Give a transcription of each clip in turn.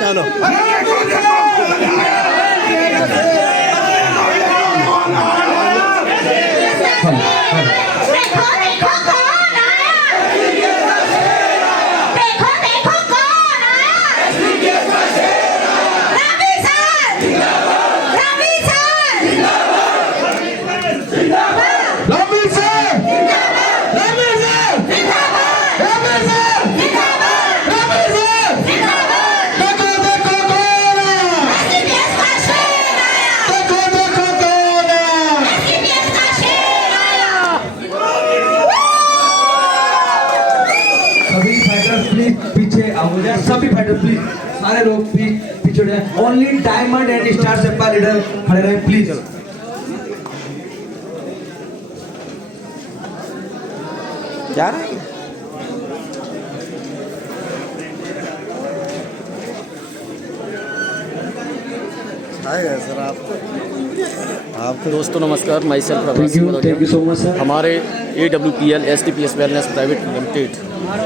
चलो सभी fighter please, सारे लोग पीछे जाए। ओनली डायमंड एंड स्टार सेपा लीडर खड़े रहे प्लीज। क्या रहा है सर आपको दोस्तों नमस्कार। My self thank you so much sir. हमारे AWPL STPS wellness private limited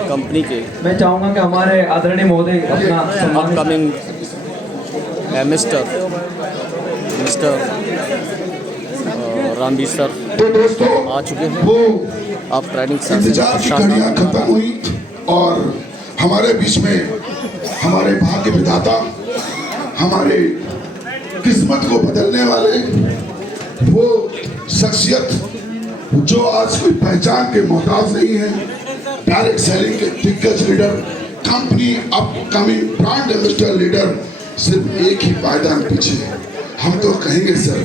company के मैं चाहूंगा कि हमारे आदरणीय महोदय अपना अपकमिंग मिस्टर रामवीर सर तो दोस्तों आ चुके हैं। वो आप ट्रेनिंग इंतजार की घड़ियां खत्म हुई और हमारे बीच में हमारे भाग्य विधाता, हमारे किस्मत को बदलने वाले वो शख्सियत जो आज कोई पहचान के मोहताज नहीं है, डायरेक्ट सेलिंग के दिग्गज leader, company upcoming brand ambassador leader, सिर्फ एक ही पायदान पीछे है। हम तो कहेंगे सर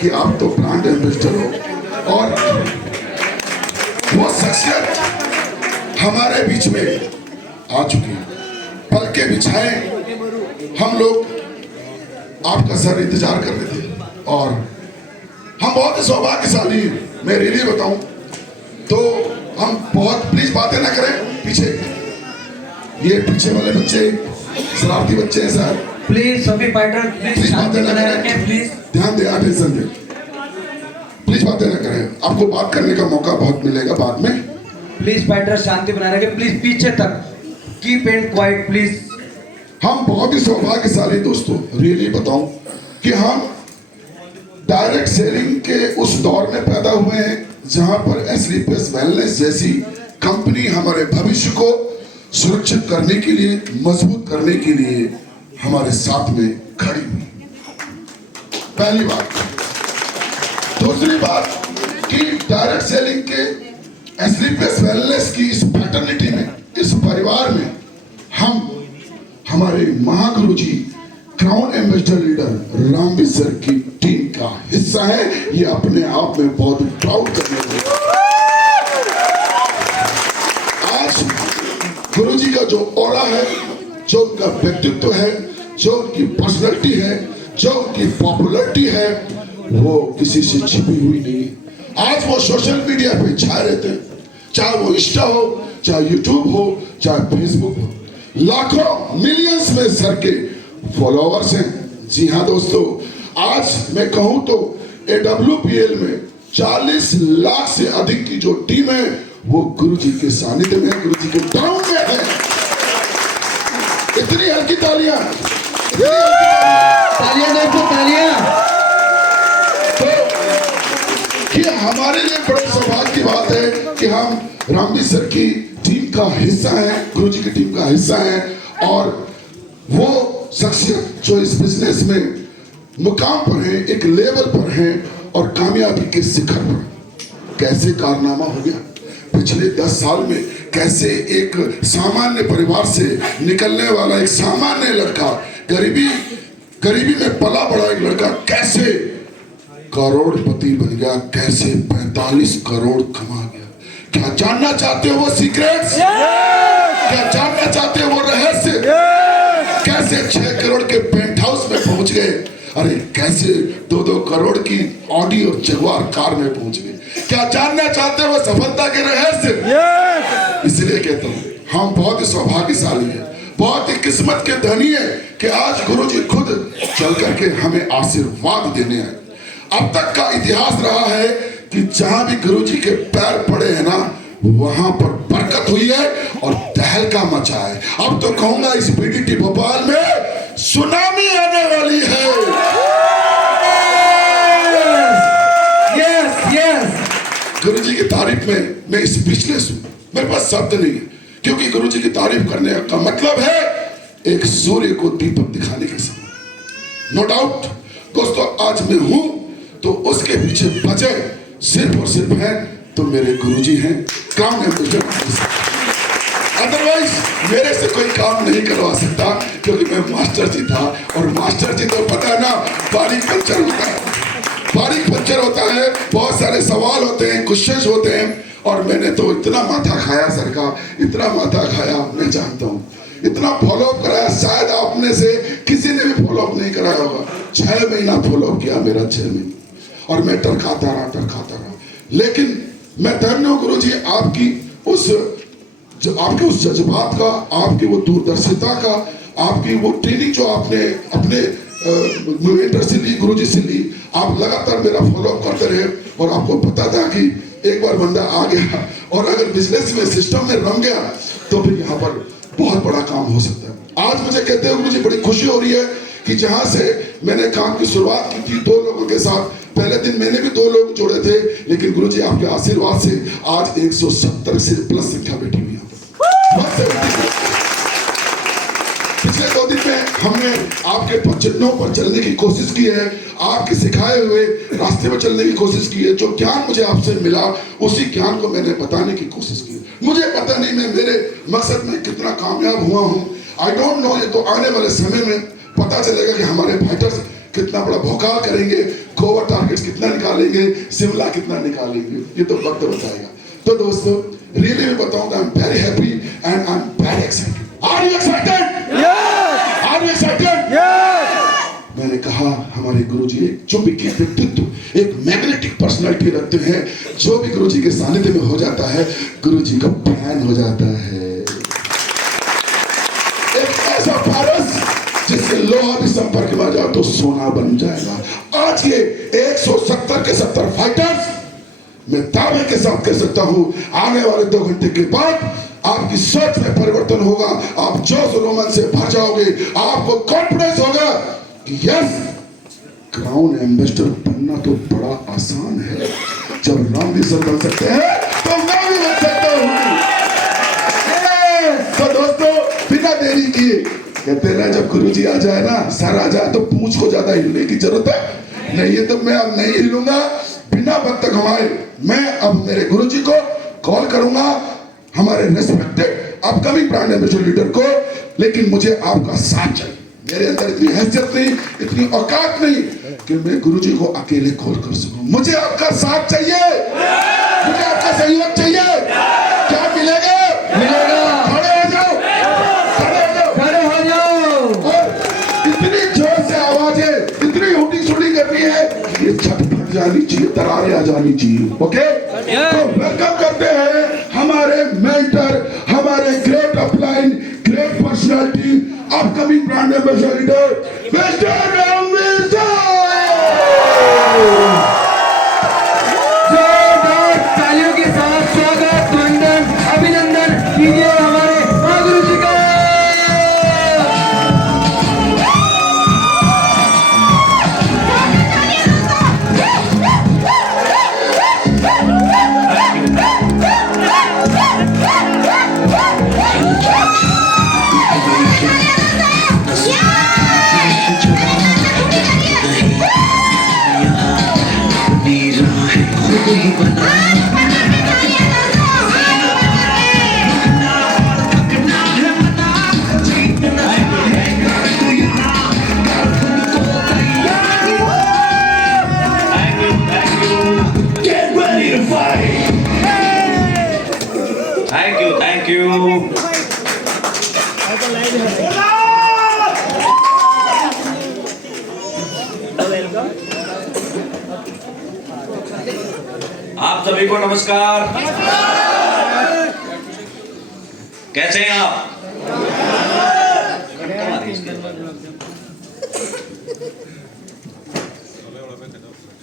कि आप तो ब्रांड एम्बेसडर हो और वो शख्सियत हमारे बीच में आ चुकी है। पल के बिछाए हम लोग आपका सर इंतजार कर रहे थे और हम बहुत ही सौभाग्यशाली हैं। मैं रियली बताऊं तो हम बहुत, प्लीज बातें ना करें पीछे, ये पीछे वाले बच्चे शरारती बच्चे हैं सर। प्लीज सभी फाइटर प्लीज बातें ना करें, प्लीज ध्यान दे, अटेंशन दे, प्लीज बातें ना करें। आपको बात करने का मौका बहुत मिलेगा बाद में। प्लीज फाइटर शांति बनाए रखें प्लीज, पीछे तक कीप एंड क्वाइट प्लीज। हम बहुत ही सौभाग्यशाली दोस्तों, रियली बताऊं कि हम डायरेक्ट सेलिंग के उस दौर में पैदा हुए हैं जहां पर STPS वेलनेस जैसी कंपनी हमारे भविष्य को सुरक्षित करने के लिए, मजबूत करने के लिए हमारे साथ में खड़ी हुई। पहली बात दूसरी बात कि डायरेक्ट सेलिंग के एसडीपीएस वेलनेस की इस फैटर्निटी में, इस परिवार में हम हमारे महागुरु ji crown ambassador leader Ramveer sir की टीम का हिस्सा है। ये अपने आप में बहुत प्राउड करने वाला। आज गुरु जी का जो ऑरा है, जो उनका व्यक्तित्व है, जो उनकी पर्सनैलिटी है, जो उनकी पॉपुलैरिटी है, वो किसी से छिपी हुई नहीं है। आज वो सोशल मीडिया पे छाए रहते हैं, चाहे वो इंस्टा हो, चाहे यूट्यूब हो, चाहे फेसबुक हो। लाखों मिलियंस में सर के फॉलोअर्स हैं। जी हाँ दोस्तों, आज मैं कहूं तो AWPL में 40 लाख से अधिक की जो टीम है वो गुरु जी के सानिध्य में, गुरु जी के डाउन में है। इतनी हल्की तालियां, तालियां दो तो तालियां। तो ये हमारे लिए बड़े सौभाग्य की बात है कि हम रामवीर सर की टीम का हिस्सा है, गुरु जी की टीम का हिस्सा है। और वो शख्सियत जो इस बिजनेस में मुकाम पर है, एक लेवल पर है और कामयाबी के शिखर पर। कैसे कारनामा हो गया पिछले 10 साल में, कैसे एक सामान्य परिवार से निकलने वाला एक सामान्य लड़का, गरीबी में पला बड़ा एक लड़का कैसे करोड़पति बन गया, कैसे 45 करोड़ कमा गया। क्या जानना चाहते हो वो सीक्रेट्स? क्या जानना चाहते हो वो रहस्य? कैसे 6 करोड़ के पेंट हाउस में पहुंच गए? अरे कैसे 2-2 करोड़ की ऑडी और जगुआर कार में पहुंच गए? क्या जानना चाहते हो वो सफलता के रहस्य? इसलिए कहता हूं हम बहुत ही सौभाग्यशाली हैं, बहुत ही किस्मत के धनी है कि आज गुरु जी खुद चल करके हमें आशीर्वाद देने आए। अब तक का इतिहास रहा है कि जहां भी गुरु जी के पैर पड़े हैं ना, वहां पर बरकत हुई है और तहलका मचा है। अब तो कहूंगा इस बीडीटी भोपाल में सुनामी आने वाली है। गुरु जी की तारीफ में मैं स्पीचलेस हूं, मेरे पास शब्द नहीं है, क्योंकि गुरु जी की तारीफ करने का मतलब है एक सूर्य को दीपक दिखाने के समान। नो डाउट दोस्तों, आज मैं हूं तो उसके पीछे वजह सिर्फ और सिर्फ है तो मेरे गुरुजी हैं, क्राउन एम्बेसडर। अदरवाइज मेरे से कोई काम नहीं करवा सकता, क्योंकि मैं मास्टर जी था और मास्टर जी तो पता है ना, बारीक पंचर होता है, बारीक पंचर होता है, बहुत सारे सवाल होते हैं, क्वेश्चंस होते हैं। और मैंने तो इतना माथा खाया सर का, इतना माथा खाया, मैं जानता हूँ, इतना फॉलोअप कराया, शायद आप में से किसी ने भी फॉलोअप नहीं कराया होगा। 6 महीना फॉलोअप किया मेरा, 6 महीने, और मैं टरकाता रहा। लेकिन मैं धन्य हूं गुरु जी आपकी उस जज्बात का, आपकी वो दूरदर्शिता का, आपकी वो ट्रेनिंग जो आपने अपने मेंटर से ली, गुरु जी से ली। आप लगातार मेरा फॉलोअप करते रहे और आपको पता था कि एक बार बंदा आ गया और अगर बिजनेस में, सिस्टम में रम गया तो फिर यहाँ पर बहुत बड़ा काम हो सकता है। आज मुझे कहते हुए मुझे बड़ी खुशी हो रही है कि जहां से मैंने काम की शुरुआत की थी 2 लोगों के साथ, पहले दिन मैंने भी 2 लोग जोड़े थे, लेकिन गुरुजी आपके आशीर्वाद से आज 170 से प्लस संख्या बैठी हुई है। पिछले 2 दिन में हमने आपके चिन्हों पर चलने की कोशिश की है, आपके सिखाए हुए रास्ते पर चलने की कोशिश की है। जो ज्ञान मुझे आपसे मिला उसी ज्ञान को मैंने बताने की कोशिश की। मुझे पता नहीं मैं मेरे मकसद में कितना कामयाब हुआ हूँ, आई डोंट नो। ये तो आने वाले समय में पता चलेगा कि हमारे फाइटर्स कितना बड़ा भौकाल करेंगे, गोवा टारगेट्स कितना निकालेंगे, शिमला कितना निकालेंगे, ये तो वक्त बताएगा। तो दोस्तों रियली मैं बताऊंगा, I am very happy and I am very excited. Are you excited? Yes. Are you excited? Yes. मैंने कहा हमारे गुरुजी एक चुंबकीय व्यक्तित्व, एक मैग्नेटिक पर्सनालिटी रखते हैं। जो भी गुरुजी के सानिध्य में हो जाता है, गुरुजी का प्लान हो जाता है। एक ऐसा पारस जिससे लोहा भी संपर्क में आ जाए तो सोना बन जाएगा। आज ये 170 के 70 फाइटर्स, मैं दावे के साथ कह सकता हूं, आने वाले 2 घंटे के बाद आपकी सोच में परिवर्तन होगा। आप जोश रोमन से भर जाओगे, आपको कॉन्फिडेंस होगा कि यस, क्राउन एम्बेसडर बनना तो बड़ा आसान है। जब रामवीर सर बन सकते हैं तो मैं भी बन सकता हूं। तो दोस्तों बिना देरी किए, कहते हैं जब गुरुजी आ जाए ना, सर आ जाए तो पूंछ को ज्यादा हिलने की जरूरत है नहीं। ये तो मैं अब नहीं हिलूंगा। बिना वक्त गंवाए मैं अब मेरे गुरुजी को कॉल करूंगा, हमारे respected upcoming brand ambassador leader को। लेकिन मुझे आपका साथ चाहिए, मेरे अंदर इतनी हैसियत नहीं, इतनी औकात नहीं कि मैं गुरुजी को अकेले कॉल कर सकूं। मुझे आपका साथ चाहिए, मुझे आपका सहयोग चाहिए। क्या मिलेगा? मिलेगा। खड़े हो जाओ, खड़े हो जाओ, खड़े हो जाओ। और इतनी जोर से आवाजें, इतनी हुटी सुटी करनी है, ये छत फट जानी चाहिए, दरारें आ जानी चाहिए। ओके, तो वेलकम करते हैं हमारे मेंटर, हमारे great upline, great personality, upcoming brand ambassador leader mister Ranveer जोरदार तालियों के साथ स्वागत, वंदन, अभिनंदन कीजिए हमारे महागुरु जी का। Thank you. आप सभी को नमस्कार। कैसे हैं आप?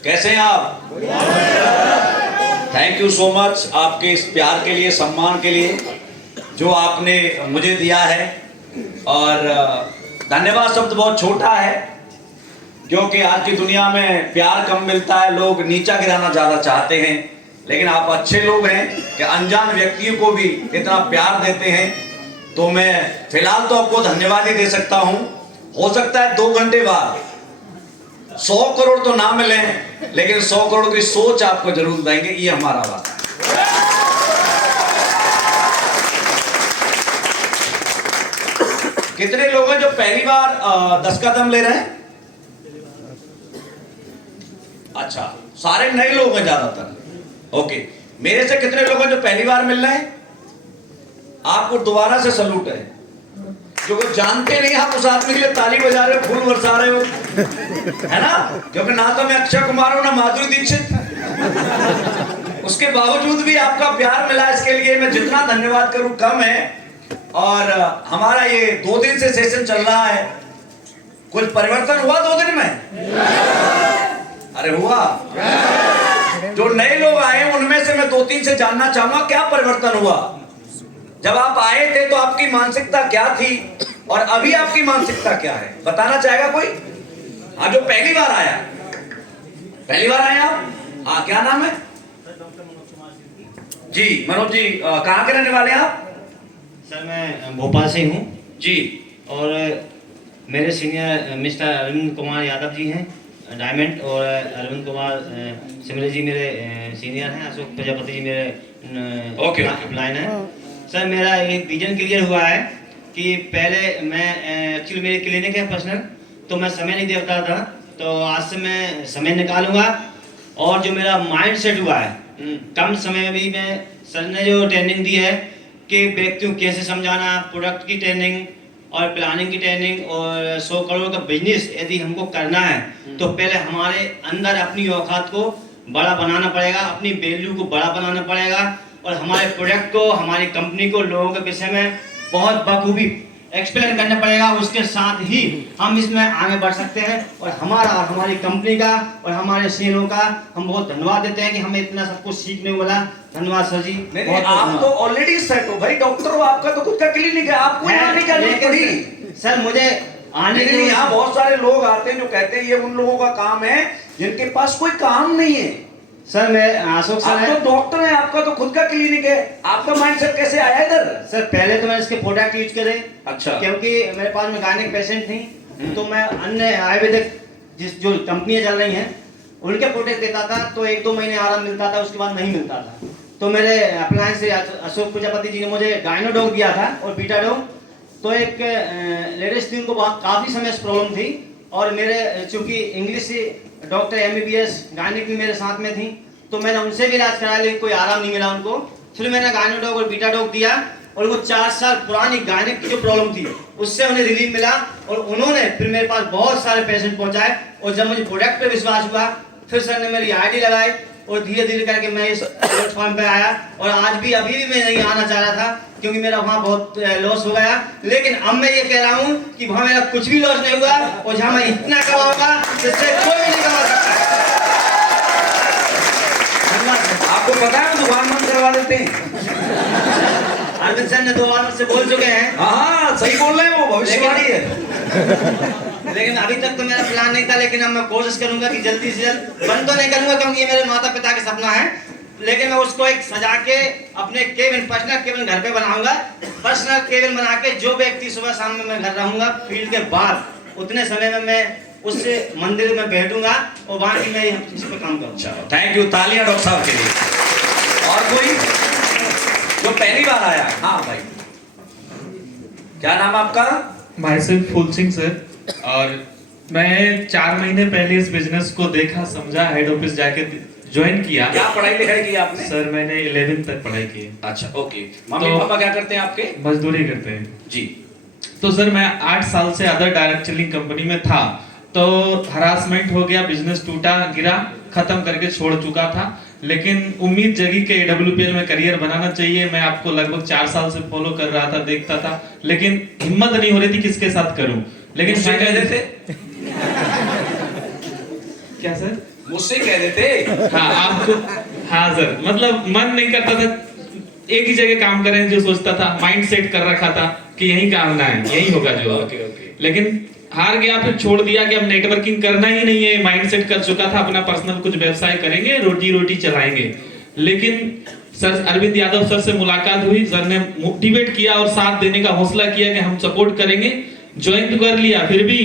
कैसे हैं आप? थैंक यू सो मच आपके इस प्यार के लिए, सम्मान के लिए जो आपने मुझे दिया है। और धन्यवाद शब्द बहुत छोटा है, क्योंकि आज की दुनिया में प्यार कम मिलता है, लोग नीचा गिराना ज्यादा चाहते हैं। लेकिन आप अच्छे लोग हैं कि अनजान व्यक्तियों को भी इतना प्यार देते हैं। तो मैं फिलहाल तो आपको धन्यवाद ही दे सकता हूं। हो सकता है 2 घंटे बाद 100 करोड़ तो ना मिले, लेकिन 100 करोड़ की सोच आपको जरूर देंगे, ये हमारा बात है। कितने लोग हैं जो पहली बार 10 का दम ले रहे हैं? अच्छा, सारे नए लोग हैं ज्यादातर। ओके, मेरे से कितने लोग हैं जो पहली बार मिल रहे हैं? आपको दोबारा से सलूट है। जो को जानते नहीं, आप उस आदमी के लिए ताली बजा रहे हो, फूल बरसा रहे हो, है ना? क्योंकि ना तो मैं अक्षय कुमार हूं, ना माधुरी दीक्षित। उसके बावजूद भी आपका प्यार मिला, इसके लिए मैं जितना धन्यवाद करूं कम है। और हमारा ये 2 दिन से सेशन चल रहा है। कुछ परिवर्तन हुआ 2 दिन में? अरे हुआ। जो नए लोग आए उनमें से मैं 2-3 से जानना चाहूंगा क्या परिवर्तन हुआ। जब आप आए थे तो आपकी मानसिकता क्या थी और अभी आपकी मानसिकता क्या है, बताना चाहेगा कोई? हाँ, जो पहली बार आया, पहली बार आए आप? हाँ, क्या नाम है जी? मनोज जी, कहाँ के रहने वाले हैं आप? सर मैं भोपाल से हूँ जी। और मेरे सीनियर मिस्टर अरविंद कुमार यादव जी हैं डायमंड, और अरविंद कुमार सिमले जी मेरे सीनियर हैं, अशोक प्रजापति जी मेरे ओके लाइन है। सर मेरा एक विजन क्लियर हुआ है कि पहले मैं एक्चुअली मेरी क्लिनिक है पर्सनल, तो मैं समय नहीं दे पाता था, तो आज से मैं समय निकालूंगा। और जो मेरा माइंड सेट हुआ है, कम समय में भी मैं, सर ने जो ट्रेनिंग दी है कि व्यक्तियों कैसे समझाना, प्रोडक्ट की ट्रेनिंग और प्लानिंग की ट्रेनिंग, और 100 करोड़ का बिजनेस यदि हमको करना है तो पहले हमारे अंदर अपनी औकात को बड़ा बनाना पड़ेगा, अपनी वैल्यू को बड़ा बनाना पड़ेगा, और हमारे प्रोडक्ट को, हमारी कंपनी को लोगों के विषय में बहुत बखूबी एक्सप्लेन करना पड़ेगा। उसके साथ ही हम इसमें आगे बढ़ सकते हैं। और हमारा और हमारी कंपनी का और हमारे सीनियरों का हम बहुत धन्यवाद देते हैं कि हमें इतना सब कुछ सीखने को मिला। धन्यवाद सर जी। नहीं, आप तो ऑलरेडी सेट हो भाई, डॉक्टर हो, आपका तो खुद का क्लिनिक है, आपको यहाँ नहीं करनी पड़ी। सर मुझे आने के लिए यहाँ बहुत सारे लोग आते हैं जो कहते हैं ये उन लोगों का काम है जिनके पास कोई काम नहीं है। सर मैं अशोक सर आप तो डॉक्टर हैं, आपका तो खुद का क्लिनिक है, आपका माइंडसेट कैसे आया इधर? सर पहले तो मैंने इसके प्रोडक्ट यूज करे। अच्छा। क्योंकि मेरे पास मैकेनिक पेशेंट थी, तो मैं अन्य आयुर्वेदिक जो कंपनियां चल रही हैं उनके प्रोडक्ट देता था तो 1-2 महीने आराम मिलता था, उसके बाद नहीं मिलता था। तो मेरे अप्लायंस से अशोक प्रजापति जी ने मुझे गायनोडॉग दिया था और बीटाडॉग। तो एक लेडीज थी, उनको काफ़ी समय से प्रॉब्लम थी और मेरे चूँकि इंग्लिश डॉक्टर MBBS गायनिक भी मेरे साथ में थी, तो मैंने उनसे भी इलाज कराया लेकिन कोई आराम नहीं मिला उनको। फिर मैंने गायनोडॉग और बीटाडॉग दिया और वो 4 साल पुरानी गायनिक की जो प्रॉब्लम थी उससे उन्हें रिलीफ मिला और उन्होंने फिर मेरे पास बहुत सारे पेशेंट पहुंचाए। और जब मुझे प्रोडक्ट पे विश्वास हुआ फिर सर ने मेरी ID लगाई और धीरे धीरे करके मैं इस प्लेटफॉर्म पे आया। और आज भी अभी भी मैं नहीं आना चाह रहा था क्योंकि मेरा वहाँ बहुत लॉस हो गया, लेकिन अब मैं ये कह रहा हूँ कि वहाँ मेरा कुछ भी लॉस नहीं हुआ और जहाँ मैं इतना कमाऊंगा जिससे कोई भी नहीं कमा सकता। आपको पता है दुकान बंद करवा देते हैं। अरविंद सर ने 2 बार मुझसे बोल चुके हैं। हाँ सही बोल रहे हैं, वो भविष्यवाणी है। लेकिन अभी तक तो मेरा प्लान नहीं था, लेकिन अब मैं कोशिश करूंगा कि जल्दी से जल्द, बंद तो नहीं करूंगा क्योंकि ये मेरे माता पिता का सपना है, लेकिन मैं उसको एक सजा के अपने केबिन, पर्सनल केबिन घर पे बनाऊंगा। पर्सनल केबिन बना के जो व्यक्ति सुबह शाम में मैं घर रहूंगा, फील्ड के बाद उतने समय में मैं उस मंदिर में बैठूंगा और वहां की मैं इस पे काम करूंगा। थैंक यू, तालियां डॉक्टर साहब के लिए। और कोई जो पहली बार आया? हाँ भाई, क्या नाम आपका? Myself Phool Singh sir. और मैं 4 महीने पहले इस बिजनेस को देखा, समझा, हेड ऑफिस जाके ज्वाइन किया। क्या पढ़ाई लिखाई की आपने? सर मैंने 11th तक पढ़ाई की। अच्छा, ओके। मम्मी पापा क्या करते हैं आपके? मजदूरी करते हैं जी। तो सर मैं 8 साल से अदर डायरेक्ट सेलिंग कंपनी में था, तो हरासमेंट हो गया, बिजनेस टूटा, गिरा, खत्म करके छोड़ चुका था। लेकिन उम्मीद जगी कि AWPL में करियर बनाना चाहिए। मैं आपको लगभग 4 साल से फॉलो कर रहा था, देखता था, लेकिन हिम्मत नहीं हो रही थी किसके साथ करूं। लेकिन मुझसे कह देते? क्या सर? मुझसे कह देते? हाँ आपको, हाँ सर, मतलब मन नहीं करता था एक ही जगह काम करें, जो सोचता था, माइंड सेट कर रखा था कि यही काम ना है, यही होगा जो। Okay okay. लेकिन हार गया, फिर छोड़ दिया कि अब नेटवर्किंग करना ही नहीं है, माइंड सेट कर चुका था, अपना पर्सनल कुछ व्यवसाय करेंगे, रोटी रोटी चलाएंगे। लेकिन सर अरविंद यादव सर से मुलाकात हुई, सर ने मोटिवेट किया और साथ देने का हौसला किया कि हम सपोर्ट करेंगे। ज्वाइन तो कर लिया, फिर भी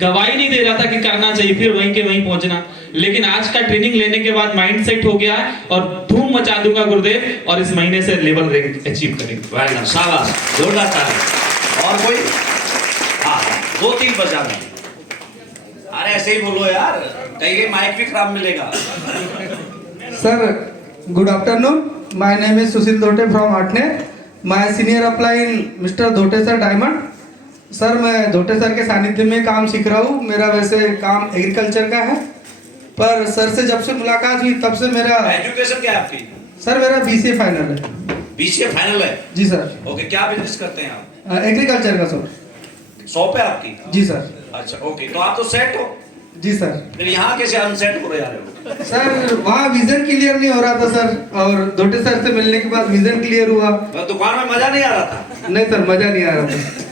गवाही नहीं दे रहा था कि करना चाहिए, फिर वहीं के वहीं पहुंचना। लेकिन आज का ट्रेनिंग लेने के बाद माइंड सेट हो गया है और धूम मचा दूंगा गुरुदेव, और इस महीने से लेवल रैंक अचीव करेंगे। वेल डन, शाबाश, जोरदार ताली। और कोई? हाँ 2-3 बजा दें। अरे ऐसे ही बोलो यार, कहीं माइक भी खराब मिलेगा। Sir, good afternoon. My name is Sushil Dote from Atne. My senior apply in Mr. Dote sir Diamond. Sir मैं धोटे सर के सानिध्य में काम सीख रहा हूँ। मेरा वैसे काम एग्रीकल्चर का है, पर सर से जब से मुलाकात हुई तब से मेरा एजुकेशन क्या है आपकी? सर मेरा BCA फाइनल है। BCA फाइनल है? जी सर। ओके, क्या बिजनेस करते हैं आप? एग्रीकल्चर का सर। शॉप है आपकी? जी सर। अच्छा ओके, तो आप तो सेट हो? जी सर। फिर यहाँ कैसे अनसेट हो रहे हो? सर वहाँ विजन क्लियर नहीं हो रहा था सर, और धोटे सर से मिलने के बाद विजन क्लियर हुआ। तो दुकान में मजा नहीं आ रहा था? नहीं सर, मजा नहीं आ रहा था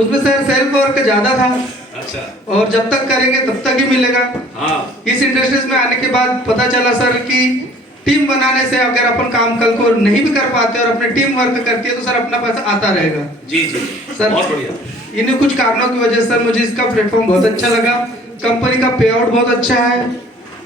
उसमें सर, सेल्फ वर्क ज्यादा था। अच्छा। और जब तक करेंगे तब तक ही मिलेगा। हाँ। इस इंडस्ट्रीज में आने के बाद पता चला सर कि टीम बनाने से अगर अपन काम कल को नहीं भी कर पाते और अपने टीम वर्क करती है तो सर अपना पैसा आता रहेगा। जी जी सर, बहुत बढ़िया। इन्हीं कुछ कारणों की वजह से सर मुझे इसका प्लेटफॉर्म बहुत अच्छा लगा। कंपनी का पे आउट बहुत अच्छा है,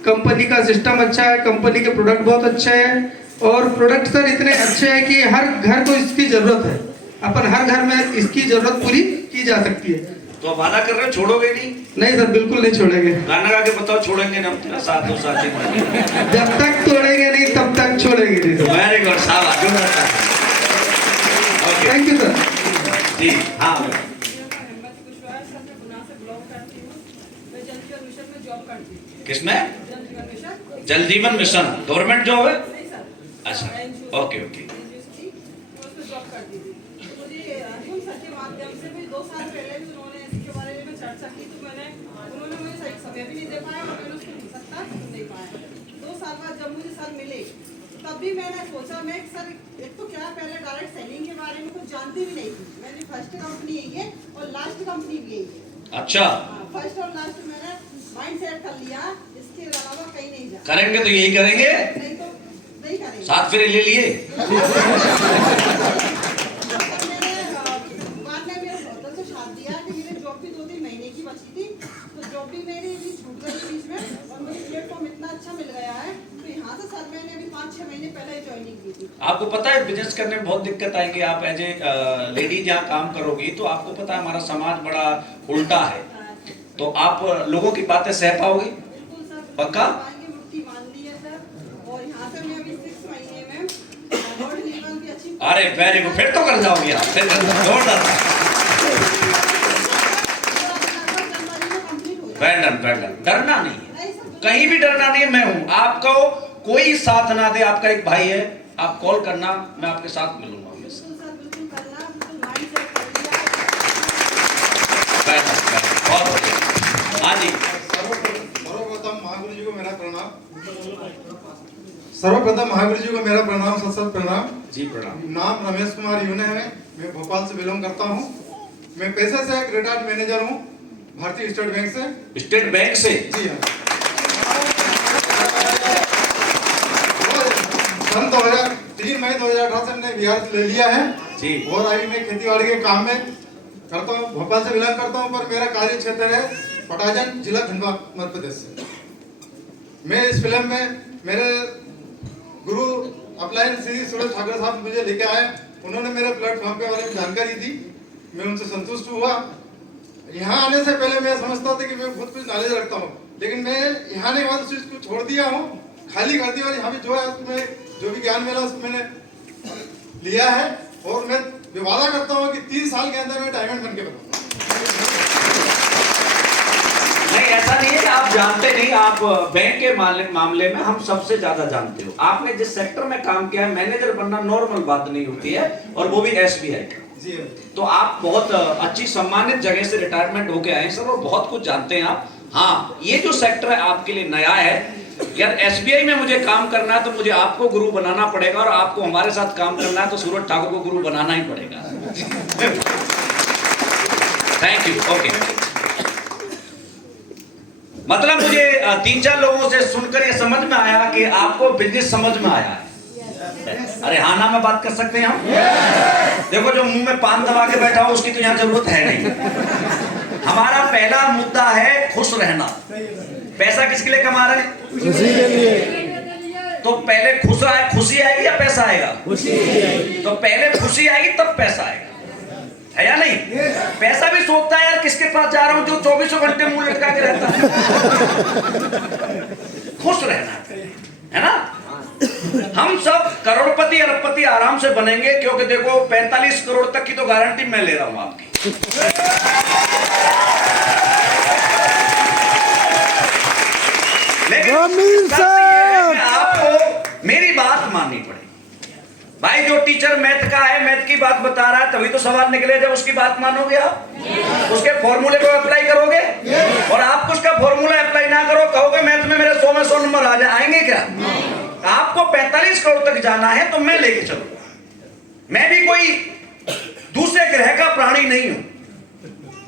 कंपनी का सिस्टम अच्छा है, कंपनी के प्रोडक्ट बहुत अच्छे हैं, और प्रोडक्ट सर इतने अच्छे हैं कि हर घर को इसकी जरूरत है। अपन हर घर में इसकी जरूरत पूरी की जा सकती है। तो आप वादा कर रहे हो छोड़ोगे नहीं? नहीं सर, बिल्कुल नहीं छोड़ेंगे। गाना गा के बताओ, छोड़ेंगे ना हम तेरा साथ दो साथी। जब तक तोड़ेंगे नहीं तब तक छोड़ेंगे नहीं सर। वेरी गुड, शाबाश, ओके, थैंक यू सर। जी हाँ। किसमें? जल जीवन मिशन गवर्नमेंट जॉब है? अच्छा ओके ओके। तब भी मैंने सोचा, मैं सर एक तो क्या पहले डायरेक्ट सेलिंग के बारे में कुछ जानती भी नहीं थी। मैंने फर्स्ट कंपनी यही है और लास्ट कंपनी भी यही है। अच्छा, फर्स्ट और लास्ट मैंने माइंड सेट कर लिया, इसके अलावा कहीं नहीं जा। करेंगे तो यही करेंगे, नहीं तो नहीं करेंगे। साथ फिर ले लिए। मैंने बाद में मेरे होटल से साथ दिया कि मेरी जॉब भी 2-3 महीने की बची थी, तो जॉब भी मेरी भी छूट गई बीच में, और मुझे प्लेटफॉर्म इतना अच्छा पहले ज्वाइनिंग की थी। आपको पता है बिजनेस करने में बहुत दिक्कत आएंगी। आप एज ए लेडी जहाँ काम करोगी तो आपको पता है हमारा समाज बड़ा उल्टा है, तो आप लोगों की बातें सह पाओगे? बिल्कुल सर, पक्का? की मुट्ठी मान ली है सर। और यहाँ से मैं अभी 6 महीने में रोड लेवल की अच्छी। अरे वेरी गुड, फिर तो कर जाओगी आप, फिर जोरदार। Well done. डरना नहीं है, कहीं भी डरना नहीं है। मैं हूं, आपको कोई साथ ना दे, आपका एक भाई है, आप कॉल करना, मैं आपके साथ मिलूंगा। बहुत बढ़िया। हाँ जी, सर्वप्रथम महागुरु जी को मेरा प्रणाम। सर्वप्रथम महागुरु जी को मेरा प्रणाम, सत प्रणाम जी। प्रणाम। नाम रमेश कुमार यूने है, मैं भोपाल से बिलोंग करता हूँ। मैं पेशे से एक रिटायर्ड मैनेजर हूँ, भारतीय स्टेट बैंक से। स्टेट बैंक से? जी हाँ। सन 2003 मई 2018 से मैंने बिहार ले लिया है जी। और अभी मैं खेतीबाड़ी के काम में करता हूँ, भोपाल से बिलोंग करता हूँ, पर मेरा कार्य क्षेत्र है पटाजन, जिला खंडवा, मध्य प्रदेश से। मैं इस फिल्म में मेरे गुरु अपलाइन श्री सुरेश ठाकुर साहब मुझे लेके आए, उन्होंने मेरे प्लेटफॉर्म के बारे में जानकारी दी, मैं उनसे संतुष्ट हुआ। यहाँ आने से पहले मैं समझता था कि मैं बहुत कुछ नॉलेज रखता हूँ, लेकिन मैं यहाँ आने के बाद उस चीज को छोड़ दिया हूँ, खाली कर दिया। और यहाँ पे जो है उसमें जो भी ज्ञान मिला उसको मैंने लिया है, और मैं वादा करता हूँ कि 3 साल के अंदर मैं डायमंड बन के बताऊंगा। नहीं, ऐसा नहीं है कि आप जानते नहीं, आप बैंक के मामले में हम सबसे ज्यादा जानते हो। आपने जिस सेक्टर में काम किया है, मैनेजर बनना नॉर्मल बात नहीं होती है, और वो भी SBI का। जी। तो आप बहुत अच्छी सम्मानित जगह से रिटायरमेंट होके आए सर, और बहुत कुछ जानते हैं आप। हाँ, ये जो सेक्टर है आपके लिए नया है। यार SBI में मुझे काम करना है तो मुझे आपको गुरु बनाना पड़ेगा, और आपको हमारे साथ काम करना है तो सूरज ठाकुर को गुरु बनाना ही पड़ेगा। Thank you. ओके, मतलब मुझे 3-4 लोगों से सुनकर ये समझ में आया कि आपको बिजनेस समझ में आया है। अरे हाँ ना में बात कर सकते हैं हम? देखो, जो मुंह में पान दबा के बैठा हो उसकी तो यहाँ जरूरत है नहीं। हमारा पहला मुद्दा है खुश रहना। पैसा किसके लिए कमा रहे हैं? खुशी के लिए। तो पहले खुशी आएगी या पैसा आएगा? खुशी। तो पहले खुशी आएगी तब पैसा आएगा, है या नहीं? पैसा भी सोचता है यार किसके पास जा रहा हूं जो 24 घंटे मुंह लटका के रहता है। खुश रहना है ना। हम सब करोड़पति अरबपति आराम से बनेंगे, क्योंकि देखो 45 करोड़ तक की तो गारंटी मैं ले रहा हूं आपकी। लेकिन आपको मेरी बात माननी पड़ेगी। भाई, जो टीचर मैथ का है, मैथ की बात बता रहा है, तभी तो सवाल निकले। जब उसकी बात मानोगे आप, उसके फॉर्मूले को अप्लाई करोगे, और आप उसका फॉर्मूला अप्लाई ना करो, कहोगे मैथ में मेरे 100 में 100 नंबर आ जाएंगे क्या? आपको 45 करोड़ तक जाना है तो मैं लेके चलूंगा। मैं भी कोई दूसरे ग्रह का प्राणी नहीं हूं,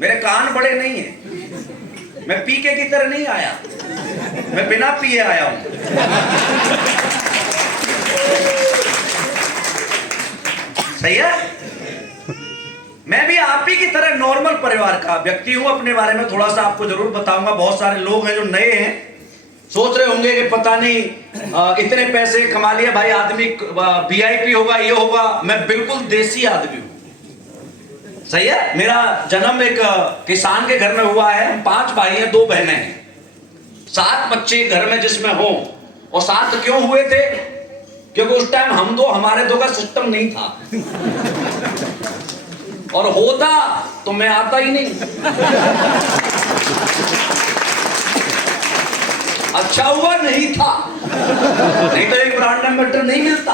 मेरे कान बड़े नहीं है, मैं पीके की तरह नहीं आया, मैं बिना पिए आया हूं। सही है? मैं भी आप ही की तरह नॉर्मल परिवार का व्यक्ति हूं। अपने बारे में थोड़ा सा आपको जरूर बताऊंगा। बहुत सारे लोग हैं जो नए हैं, सोच रहे होंगे कि पता नहीं इतने पैसे कमा लिए भाई, आदमी VIP होगा, ये होगा। मैं बिल्कुल देसी आदमी हूं। सही है? मेरा जन्म एक किसान के घर में हुआ है। हम 5 भाई हैं, 2 बहनें हैं, 7 बच्चे घर में जिसमें हो। और 7 क्यों हुए थे? क्योंकि उस टाइम हमारे दो का सिस्टम नहीं था, और होता तो मैं आता ही नहीं। अच्छा हुआ नहीं था, नहीं तो एक ब्रांड एम्बेसडर नहीं मिलता।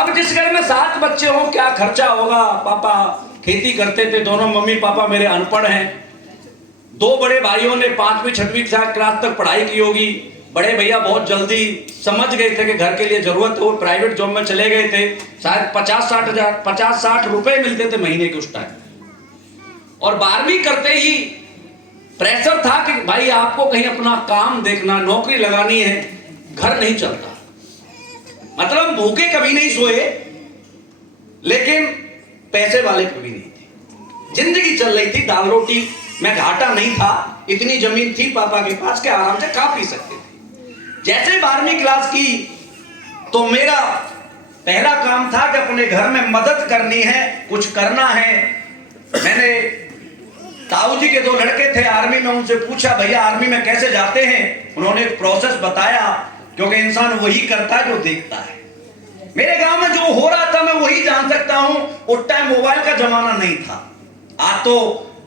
अब जिस घर में 7 बच्चे हो, क्या खर्चा होगा? पापा खेती करते थे, दोनों मम्मी पापा मेरे अनपढ़ हैं। 2 बड़े भाइयों ने 5वीं 6वीं क्लास तक पढ़ाई की होगी। बड़े भैया बहुत जल्दी समझ गए थे कि घर के लिए जरूरत है, वो प्राइवेट जॉब में चले गए थे। शायद 50-60 रुपए मिलते थे महीने के उस टाइम। और 12वीं करते ही प्रेशर था कि भाई आपको कहीं अपना काम देखना, नौकरी लगानी है, घर नहीं चलता। मतलब भूखे कभी नहीं सोए, लेकिन पैसे वाले कभी नहीं थे। जिंदगी चल रही थी दाल रोटी में, घाटा नहीं था। इतनी जमीन थी पापा के पास के आराम से खा पी सकते थे। जैसे 12वीं क्लास की तो मेरा पहला काम था कि अपने घर में मदद करनी है, कुछ करना है। मैंने ताऊ जी के 2 लड़के थे आर्मी में, उनसे पूछा भैया आर्मी में कैसे जाते हैं। उन्होंने एक प्रोसेस बताया, क्योंकि इंसान वही करता है जो देखता है। मेरे गांव में जो हो रहा था मैं वही जान सकता हूं। उस टाइम मोबाइल का जमाना नहीं था। आज तो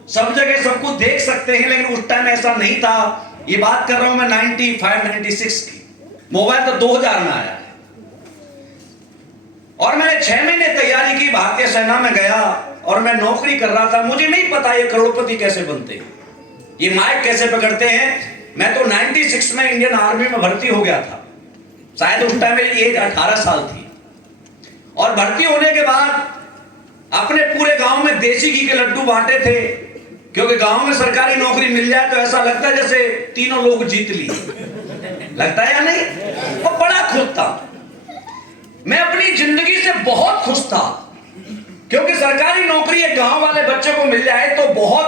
सब जगह सब कुछ देख सकते हैं, लेकिन उस टाइम ऐसा नहीं था। ये बात कर रहा हूं मैं 95-96 की। मोबाइल तो 2000 में आया है। और मैंने 6 महीने तैयारी की, भारतीय सेना में गया और मैं नौकरी कर रहा था। मुझे नहीं पता ये करोड़पति कैसे बनते हैं, ये माइक कैसे पकड़ते हैं। मैं तो 96 में इंडियन आर्मी में भर्ती हो गया था। शायद उस टाइम मेरी एज 18 साल थी। और भर्ती होने के बाद अपने पूरे गांव में देसी घी के लड्डू बांटे थे, क्योंकि गांव में सरकारी नौकरी मिल जाए तो ऐसा लगता है जैसे तीनों लोग जीत लिए। लगता है या नहीं? और बड़ा खुश था मैं, अपनी जिंदगी से बहुत खुश था, क्योंकि सरकारी नौकरी एक गांव वाले बच्चे को मिल जाए तो बहुत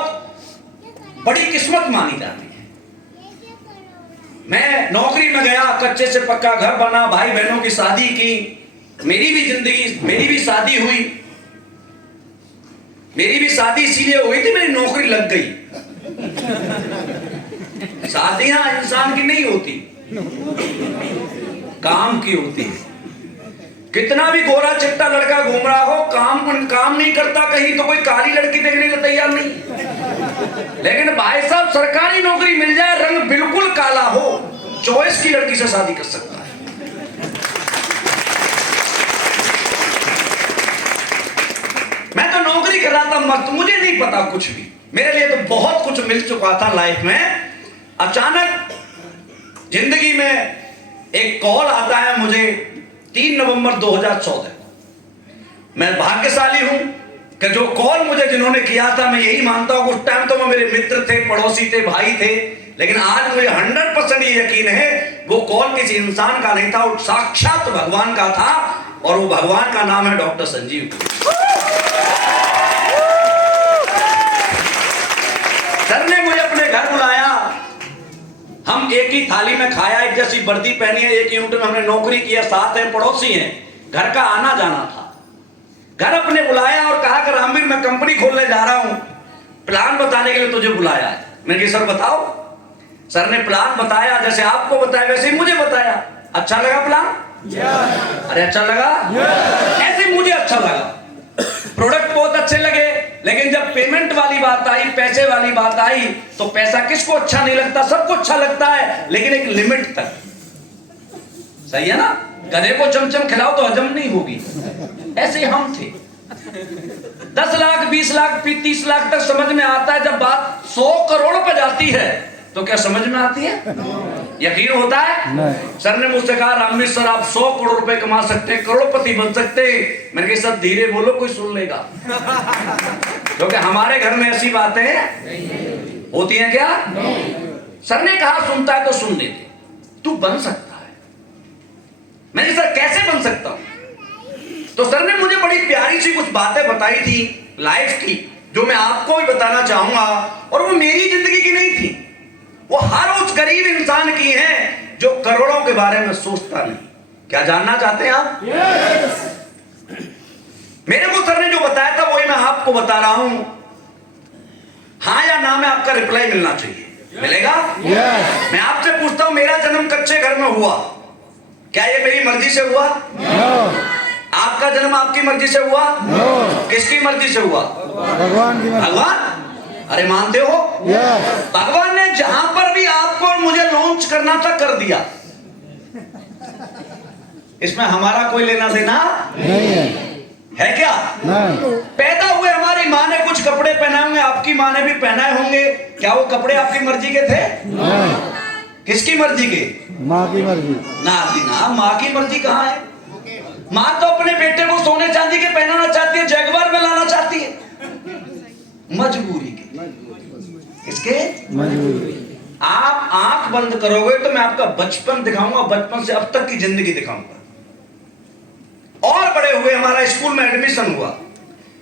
बड़ी किस्मत मानी जाती है। मैं नौकरी में गया, कच्चे से पक्का घर बना, भाई बहनों की शादी की, मेरी भी जिंदगी, मेरी भी शादी हुई। मेरी भी शादी इसीलिए हुई थी, मेरी नौकरी लग गई। शादियां इंसान की नहीं होती, काम की होती है। कितना भी गोरा चिट्टा लड़का घूम रहा हो, काम नहीं करता कहीं तो कोई काली लड़की देखने को तैयार नहीं। लेकिन भाई साहब सरकारी नौकरी मिल जाए, रंग बिल्कुल काला हो, चॉइस की लड़की से शादी कर सकता है। मैं तो नौकरी कर रहा था मस्त, मुझे नहीं पता कुछ भी। मेरे लिए तो बहुत कुछ मिल चुका था लाइफ में। अचानक जिंदगी में एक कॉल आता है मुझे 3 नवंबर 2014। मैं भाग्यशाली हूं कि जो कॉल मुझे जिन्होंने किया था, मैं यही मानता हूं उस टाइम तो वो मेरे मित्र थे, पड़ोसी थे, भाई थे, लेकिन आज मुझे 100% ये यकीन है वो कॉल किसी इंसान का नहीं था, वो साक्षात भगवान का था। और वो भगवान का नाम है डॉक्टर संजीव। सर ने मुझे अपने घर बुलाया, हम एक ही थाली में खाया, एक जैसी वर्दी पहनी है, एक यूनिट में हमने नौकरी किया, साथ हैं, पड़ोसी हैं, घर का आना जाना था। घर अपने बुलाया और कहा कि रामवीर मैं कंपनी खोलने जा रहा हूं, प्लान बताने के लिए तुझे बुलाया है। मैंने कहा सर बताओ। सर ने प्लान बताया, जैसे आपको बताया वैसे ही मुझे बताया। अच्छा लगा प्लान? अरे अच्छा लगा? ऐसे मुझे अच्छा लगा, प्रोडक्ट बहुत अच्छे लगे, लेकिन जब पेमेंट वाली बात आई, पैसे वाली बात आई, तो पैसा किसको अच्छा नहीं लगता? सबको अच्छा लगता है, लेकिन एक लिमिट तक। सही है ना? गधे को चमचम खिलाओ तो हजम नहीं होगी। ऐसे हम थे। 10 लाख 20 लाख 30 लाख तक समझ में आता है, जब बात 100 करोड़ पे जाती है तो क्या समझ में आती है? यकीन होता है? सर ने मुझसे कहा रामवीर सर आप 100 करोड़ रुपए कमा सकते हैं, करोड़पति बन सकते हैं। मैंने कहा सर धीरे बोलो, कोई सुन लेगा। क्योंकि हमारे घर में ऐसी बातें होती हैं क्या? सर ने कहा सुनता है तो सुन लेते, तू बन सकता है। मैंने सर कैसे बन सकता हूं? तो सर ने मुझे बड़ी प्यारी सी कुछ बातें बताई थी लाइफ की, जो मैं आपको भी बताना चाहूंगा। और वो मेरी जिंदगी की नहीं थी, वो हर उस गरीब इंसान की है जो करोड़ों के बारे में सोचता नहीं। क्या जानना चाहते हैं आप? मेरे को सर ने जो बताया था वही मैं आपको बता रहा हूं। हाँ या ना में आपका रिप्लाई मिलना चाहिए। मिलेगा? मैं आपसे पूछता हूं, मेरा जन्म कच्चे घर में हुआ, क्या ये मेरी मर्जी से हुआ? आपका जन्म आपकी मर्जी से हुआ? किसकी मर्जी से हुआ? भगवान की मर्जी। भगवान? अरे मानते हो? भगवान ने जहां पर भी आपको और मुझे लॉन्च करना था कर दिया। इसमें हमारा कोई लेना देना नहीं है क्या? नहीं। पैदा हुए हमारी माँ ने कुछ कपड़े पहनाए होंगे, आपकी माँ ने भी पहनाए होंगे, क्या वो कपड़े आपकी मर्जी के थे? नहीं। किसकी मर्जी के? माँ की मर्जी। ना जी ना, माँ की मर्जी कहाँ है? माँ तो अपने बेटे को सोने चांदी के पहनाना चाहती है, जगवार में लाना चाहती है, मजबूरी के। किसके? मजबूरी। आप आंख बंद करोगे तो मैं आपका बचपन दिखाऊंगा, बचपन से अब तक की जिंदगी दिखाऊंगा। और बड़े हुए हमारा स्कूल में एडमिशन हुआ,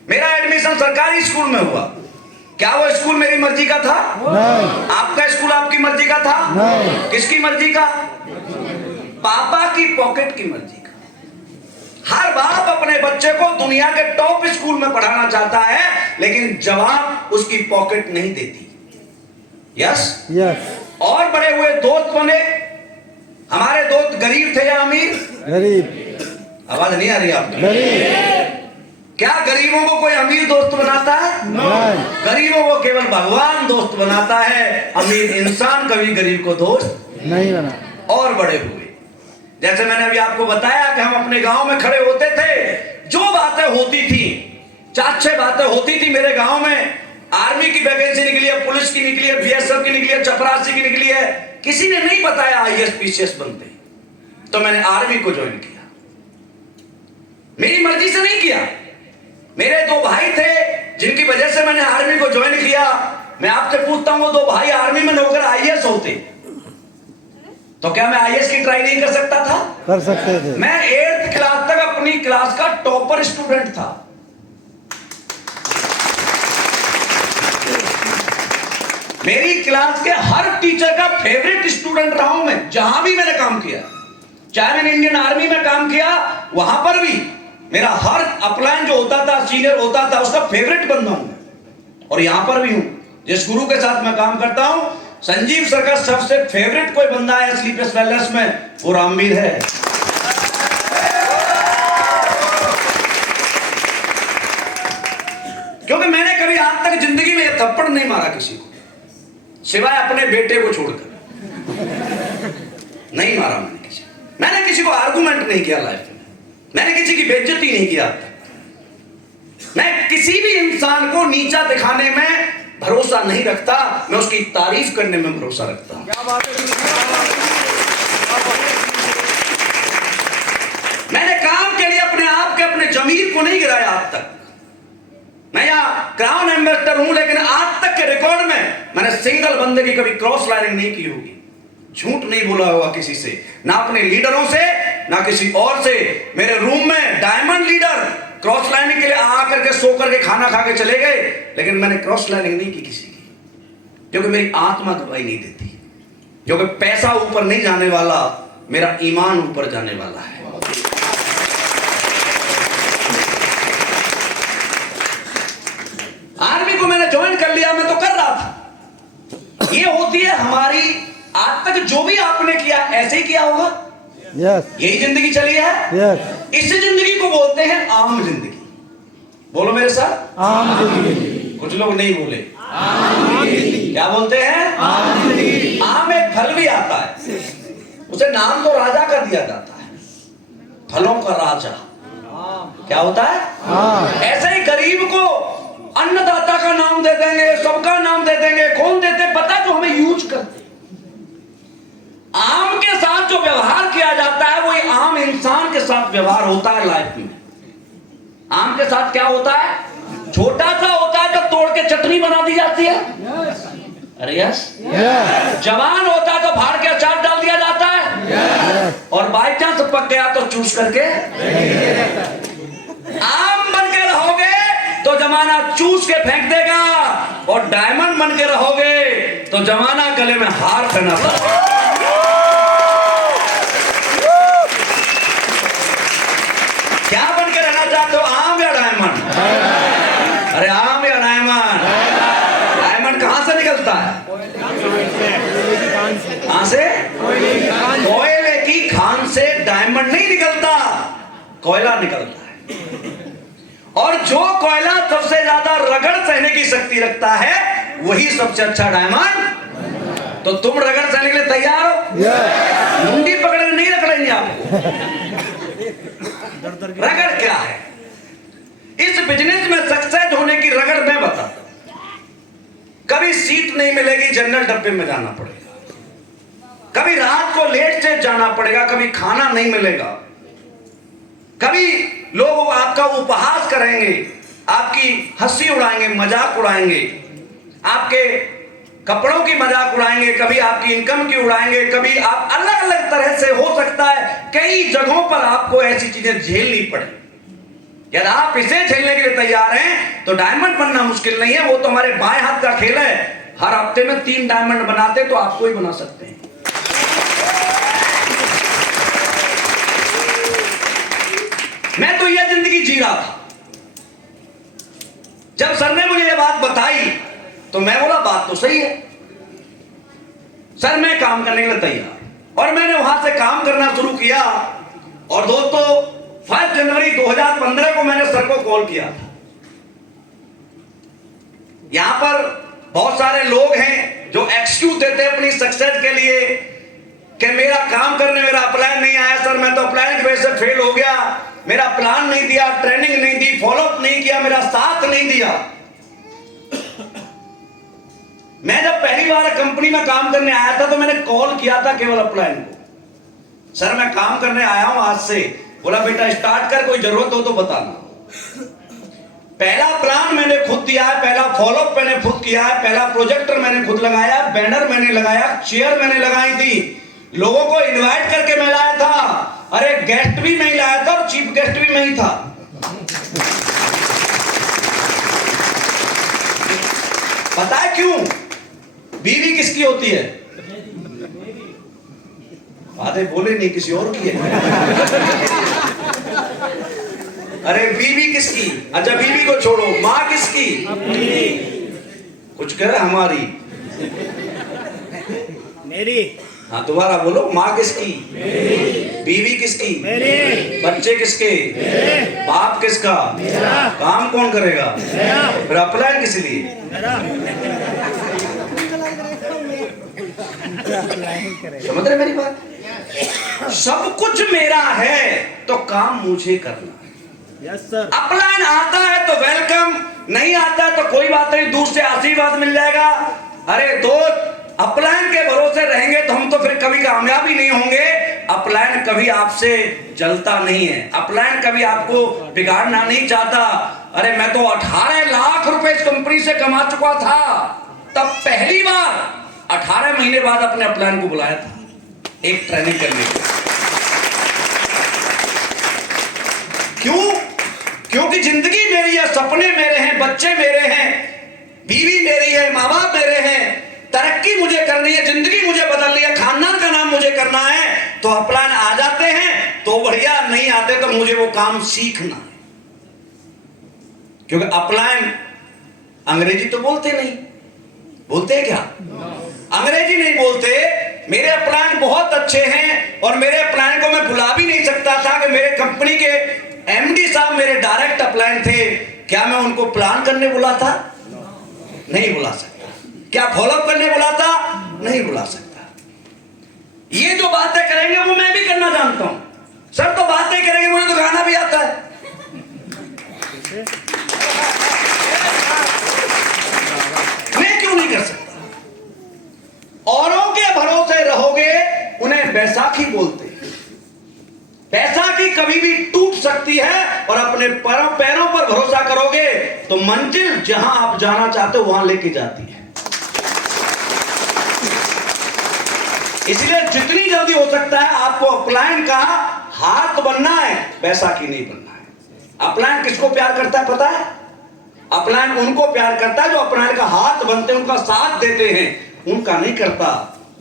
मेरा एडमिशन सरकारी स्कूल में हुआ। क्या वो स्कूल मेरी मर्जी का था? नहीं। आपका स्कूल आपकी मर्जी का था? नहीं। किसकी मर्जी का? पापा की पॉकेट की मर्जी का। हर बाप अपने बच्चे को दुनिया के टॉप स्कूल में पढ़ाना चाहता है, लेकिन जवाब उसकी पॉकेट नहीं देती। Yes yes. और बड़े हुए दोस्त बने। हमारे दोस्त गरीब थे या अमीर? गरीब। आवाज नहीं आ रही आपकी? गरीब। क्या गरीबों को कोई अमीर दोस्त बनाता है? नहीं। गरीबों को केवल भगवान दोस्त बनाता है, अमीर इंसान कभी गरीब को दोस्त नहीं बना। और बड़े हुए, जैसे मैंने अभी आपको बताया कि हम अपने गांव में खड़े होते थे, जो बातें होती थी, 4-6 बातें होती थी मेरे गांव में। आर्मी की वैकेंसी निकली है, पुलिस की निकली है, बीएसएफ की निकली है, चपरासी की निकली है। किसी ने नहीं बताया आईएएस पीसीएस बनते, तो मैंने आर्मी को ज्वाइन किया। मेरी मर्जी से नहीं किया। मेरे 2 भाई थे जिनकी वजह से मैंने आर्मी को ज्वाइन किया। मैं आपसे पूछता हूं, वो 2 भाई आर्मी में नौकर आईएएस होते तो क्या मैं आईएएस की ट्राई नहीं कर सकता था? कर सकते थे। मैं 8th क्लास तक अपनी क्लास का टॉपर स्टूडेंट था। मेरी क्लास के हर टीचर का फेवरेट स्टूडेंट रहा हूं मैं, जहां भी मैंने काम किया। चाहे मैंने इंडियन आर्मी में काम किया, वहां पर भी मेरा हर अपलाइन जो होता था, सीनियर होता था, उसका फेवरेट बंदा हूं। और यहां पर भी हूं। जिस गुरु के साथ मैं काम करता हूं, संजीव सर का सबसे फेवरेट कोई बंदा है स्लीपर्स वेलनेस में, वो रामवीर है। क्योंकि मैंने कभी आज तक जिंदगी में यह थप्पड़ नहीं मारा किसी को, सिवाय अपने बेटे को छोड़कर। नहीं मारा मैंने किसी को। मैंने किसी को आर्गुमेंट नहीं किया लाइफ में। मैंने किसी की बेइज्जती नहीं किया। मैं किसी भी इंसान को नीचा दिखाने में भरोसा नहीं रखता, मैं उसकी तारीफ करने में भरोसा रखता हूं। मैंने काम के लिए अपने आप के, अपने जमीर को नहीं गिराया आज तक। मैं यहाँ क्राउन एम्बेसडर हूं, लेकिन आज तक के रिकॉर्ड में मैंने सिंगल बंदे की कभी क्रॉस लाइनिंग नहीं की होगी, झूठ नहीं बोला होगा किसी से, ना अपने लीडरों से, ना किसी और से। मेरे रूम में डायमंड लीडर क्रॉस लाइनिंग के लिए आकर के सो करके खाना खा के चले गए, लेकिन मैंने क्रॉस लाइनिंग नहीं की किसी की, क्योंकि मेरी आत्मा गवाही नहीं देती। क्योंकि पैसा ऊपर नहीं जाने वाला, मेरा ईमान ऊपर जाने वाला है। आर्मी को मैंने ज्वाइन कर लिया, मैं तो कर रहा था। ये होती है हमारी, आज तक जो भी आपने किया ऐसे ही किया होगा। यस। यही जिंदगी चली है। यस। इस जिंदगी को बोलते हैं आम जिंदगी। बोलो मेरे साथ, आम जिंदगी। कुछ लोग नहीं बोले। क्या बोलते हैं? आम एक फल भी आता है, उसे नाम तो राजा का दिया जाता है, फलों का राजा। क्या होता है? ऐसे ही गरीब को अन्नदाता का नाम दे देंगे, सबका नाम दे देंगे। कौन देते? पता, जो हमें यूज करते। आम के साथ जो व्यवहार किया जाता है, वही आम इंसान के साथ व्यवहार होता है लाइफ में। आम के साथ क्या होता है? छोटा सा होता है, जब तोड़ के चटनी बना दी जाती है। अरे यस। जवान होता है तो फाड़ के अचार डाल दिया जाता है। और बाई चांस पक गया तो चूस करके। आम बन के रहोगे तो जमाना चूस के फेंक देगा, और डायमंड बन के रहोगे तो जमाना गले में हार करना पड़ेगा। क्या बन के रहना चाहते हो, आम या डायमंड? अरे आम या डायमंड? डायमंड कहां से निकलता है? कहां से? कोयले की खान से डायमंड नहीं निकलता, कोयला निकलता है। और जो कोयला सबसे ज्यादा रगड़ सहने की शक्ति रखता है, वही सबसे अच्छा डायमंड। तो तुम रगड़ सहने के लिए तैयार हो? मुंडी पकड़ के नहीं रगड़ेंगे आपको। रगड़ क्या है? इस बिजनेस में सक्सेस होने की रगड़ मैं बताता हूं। कभी सीट नहीं मिलेगी, जनरल डब्बे में जाना पड़ेगा। कभी रात को लेट से जाना पड़ेगा, कभी खाना नहीं मिलेगा, कभी लोग आपका उपहास करेंगे, आपकी हंसी उड़ाएंगे, मजाक उड़ाएंगे, आपके कपड़ों की मजाक उड़ाएंगे, कभी आपकी इनकम की उड़ाएंगे, कभी आप अलग अलग तरह से, हो सकता है कई जगहों पर आपको ऐसी चीजें झेलनी पड़े। यदि आप इसे झेलने के लिए तैयार हैं तो डायमंड बनना मुश्किल नहीं है, वो तो हमारे बाएं हाथ का खेल है। हर हफ्ते में 3 डायमंड बनाते तो आपको ही बना सकते हैं। मैं तो यह जिंदगी जी रहा था। जब सर ने मुझे यह बात बताई तो मैं बोला बात तो सही है सर, मैं काम करने के लिए तैयार। और मैंने वहां से काम करना शुरू किया। और दोस्तों 5 जनवरी 2015 को मैंने सर को कॉल किया था। यहां पर बहुत सारे लोग हैं जो एक्सक्यूज देते हैं अपनी सक्सेस के लिए कि मेरा काम करने मेरा अप्लाइन नहीं आया सर, मैं तो अप्लाइन की वजह से फेल हो गया, मेरा प्लान नहीं दिया, ट्रेनिंग नहीं दी, फॉलोअप नहीं किया, मेरा साथ नहीं दिया। मैं जब पहली बार कंपनी में काम करने आया था तो मैंने कॉल किया था केवल अप्लाइन को, सर मैं काम करने आया हूं आज से। बोला बेटा स्टार्ट कर, कोई जरूरत हो तो बताना। पहला प्लान मैंने खुद दिया है, पहला फॉलोअप मैंने खुद किया है, पहला प्रोजेक्टर मैंने खुद लगाया, बैनर मैंने लगाया, चेयर मैंने लगाई थी, लोगों को इनवाइट करके मैं लाया था। अरे गेस्ट भी मैं लाया था और चीफ गेस्ट भी मैं ही था। पता है क्यों? बीवी किसकी होती है? बातें बोले नहीं, किसी और की है। अरे बीवी किसकी? अच्छा बीवी को छोड़ो, माँ किसकी? कुछ कह रहा हमारी, मेरी। हाँ दोबारा बोलो, माँ किसकी? बीवी किसकी? बच्चे किसके? बाप किसका? काम कौन करेगा? फिर अप्लाई किस लिए? समझ रहे मेरी बात? सब कुछ मेरा है तो काम मुझे करना है। Yes sir. अप्लाइन आता है तो वेलकम, नहीं आता है तो कोई बात नहीं, दूर से आशीर्वाद मिल जाएगा। अरे दोस्त, अपलाइन के भरोसे रहेंगे तो हम तो फिर कभी कामयाब ही नहीं होंगे। अपलाइन कभी आपसे जलता नहीं है, अपलाइन कभी आपको बिगाड़ना नहीं चाहता। अरे मैं तो 18 लाख रुपए इस कंपनी से कमा चुका था, तब पहली बार 18 महीने बाद अपने अपलाइन को बुलाया था एक ट्रेनिंग करने के। क्यों? क्योंकि जिंदगी मेरी है, सपने मेरे हैं, बच्चे मेरे हैं, बीवी मेरी है, माँ बाप मेरे हैं, तरक्की मुझे करनी है, जिंदगी मुझे बदलनी है, खानदान का नाम मुझे करना है। तो अपलाइन आ जाते हैं तो बढ़िया, नहीं आते तो मुझे वो काम सीखना है। क्योंकि अपलाइन अंग्रेजी तो बोलते नहीं, बोलते हैं क्या? अंग्रेजी नहीं बोलते। मेरे अपलाइन बहुत अच्छे हैं और मेरे अपलाइन को मैं भुला भी नहीं सकता था कि मेरे कंपनी के एमडी साहब मेरे डायरेक्ट अपलाइन थे। क्या मैं उनको प्लान करने बुला था? नहीं बुला सकता। क्या फॉलोअप करने बुला था? नहीं बुला सकता। ये जो बातें करेंगे वो मैं भी करना जानता हूं। सर तो बातें करेंगे, मुझे तो गाना भी आता है। मैं क्यों नहीं कर सकता? औरों के भरोसे रहोगे, उन्हें बैसाखी बोलते हैं। बैसाखी कभी भी टूट सकती है और अपने पैरों पर भरोसा करोगे तो मंजिल जहां आप जाना चाहते हो वहां लेके जाती है। इसलिए जितनी जल्दी हो सकता है आपको अपलाइन का हाथ बनना है, बैसाखी नहीं बनना है। अपलाइन किसको प्यार करता है पता है? अपलाइन उनको प्यार करता है जो अपलाइन का हाथ बनते हैं, उनका साथ देते हैं, उनका नहीं करता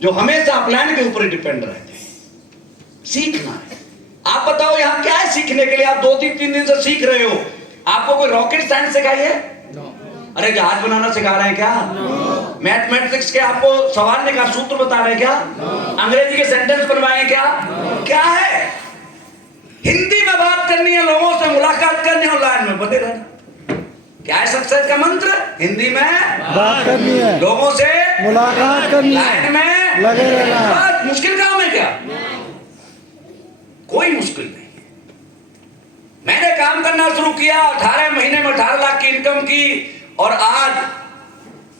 जो हमेशा अपलाइन के ऊपर डिपेंड रहते हैं। सीखना है। आप बताओ यहां क्या है सीखने के लिए? आप 2-3 दिन से सीख रहे हो, आपको कोई रॉकेट साइंस सिखाई है? अरे जहाज बनाना सिखा रहे हैं क्या? मैथमेटिक्स के आपको सवाल का सूत्र बता रहे हैं क्या? अंग्रेजी के सेंटेंस बनवाए क्या? क्या है? हिंदी में बात करनी है, लोगों से मुलाकात करनी है, ऑनलाइन में बने रहना। क्या है सक्सेस का मंत्र? हिंदी में बात करनी है, लोगों से मुलाकात करनी है, लाइन में लगे रहना। मुश्किल काम है क्या? कोई मुश्किल नहीं। मैंने काम करना शुरू किया, 18 महीने में 18 लाख की इनकम की और आज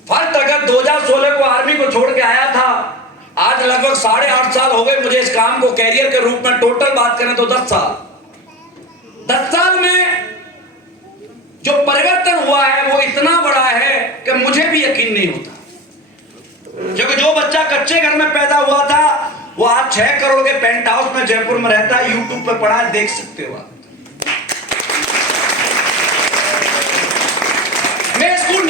1 अगस्त 2016 को आर्मी को छोड़ के आया था। आज लगभग 8.5 साल हो गए मुझे इस काम को कैरियर के रूप में, टोटल बात करें तो 10 साल। 10 साल में जो परिवर्तन हुआ है वो इतना बड़ा है कि मुझे भी यकीन नहीं होता। क्योंकि जो बच्चा कच्चे घर में पैदा हुआ था वो आज 6 करोड़ के पेंट हाउस में जयपुर में रहता है। यूट्यूब पे पढ़ा है, देख सकते हो आप।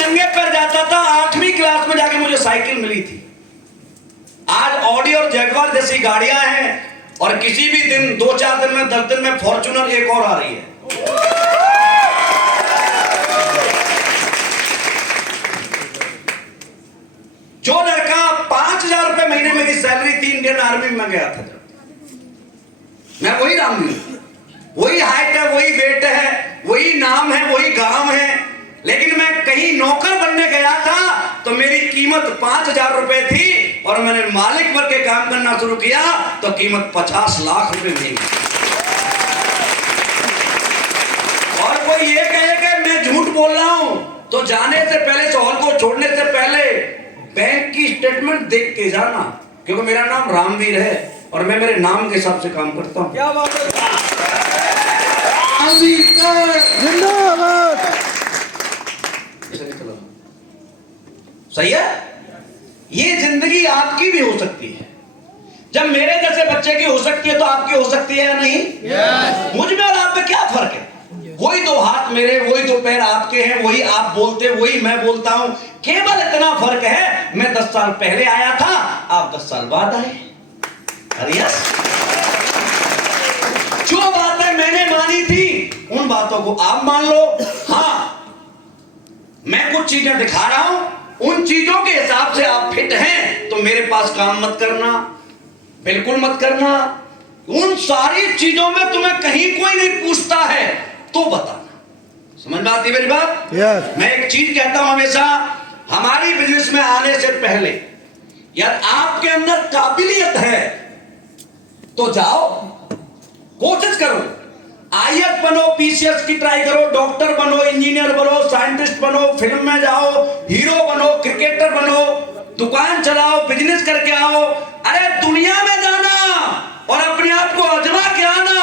नंगे पैर जाता था, 8वीं क्लास में जाके मुझे साइकिल मिली थी। आज ऑडी और जैगवार जैसी गाड़ियां हैं और किसी भी दिन 2-4 दिन में 10 दिन में फॉर्च्यूनर एक और आ रही है। जो लड़का 5,000 रुपए महीने मेरी सैलरी थी, इंडियन आर्मी में गया था, मैं वही रामवीर, वही हाइट है, वही वेट है, वही नाम है, वही गांव है, लेकिन मैं कहीं नौकर बनने गया था तो मेरी कीमत 5,000 रुपए थी और मैंने मालिक बन के काम करना शुरू किया तो कीमत 50 लाख रुपए मिली। और कोई ये कहे कि मैं झूठ बोल रहा हूं तो जाने से पहले, हॉल को छोड़ने से पहले बैंक की स्टेटमेंट देख के जाना, क्योंकि मेरा नाम रामवीर है और मैं मेरे नाम के हिसाब से काम करता हूं। क्या बात है? जिंदाबाद। सही है। ये जिंदगी आपकी भी हो सकती है। जब मेरे जैसे बच्चे की हो सकती है तो आपकी हो सकती है या नहीं? मुझ में और आप में क्या फर्क है? वही 2 हाथ मेरे, वही 2 पैर आपके हैं, वही आप बोलते, वही मैं बोलता हूं। केवल इतना फर्क है, मैं 10 साल पहले आया था, आप 10 साल बाद आए। अरे यस, जो बातें मैंने मानी थी उन बातों को आप मान लो। हाँ, मैं कुछ चीजें दिखा रहा हूं, उन चीजों के हिसाब से आप फिट हैं तो मेरे पास काम मत करना, बिल्कुल मत करना। उन सारी चीजों में तुम्हें कहीं कोई नहीं पूछता है तो बताना। समझ में आती मेरी बात? Yes. मैं एक चीज कहता हूं हमेशा, हमारी बिजनेस में आने से पहले यार आपके अंदर काबिलियत है तो जाओ, कोशिश करो, आईएएस बनो, पीसीएस की ट्राई करो, डॉक्टर बनो, इंजीनियर बनो, साइंटिस्ट बनो, फिल्म में जाओ, हीरो बनो, क्रिकेटर बनो, दुकान चलाओ, बिजनेस करके आओ। अरे दुनिया में जाना और अपने आप को आजमा के आना,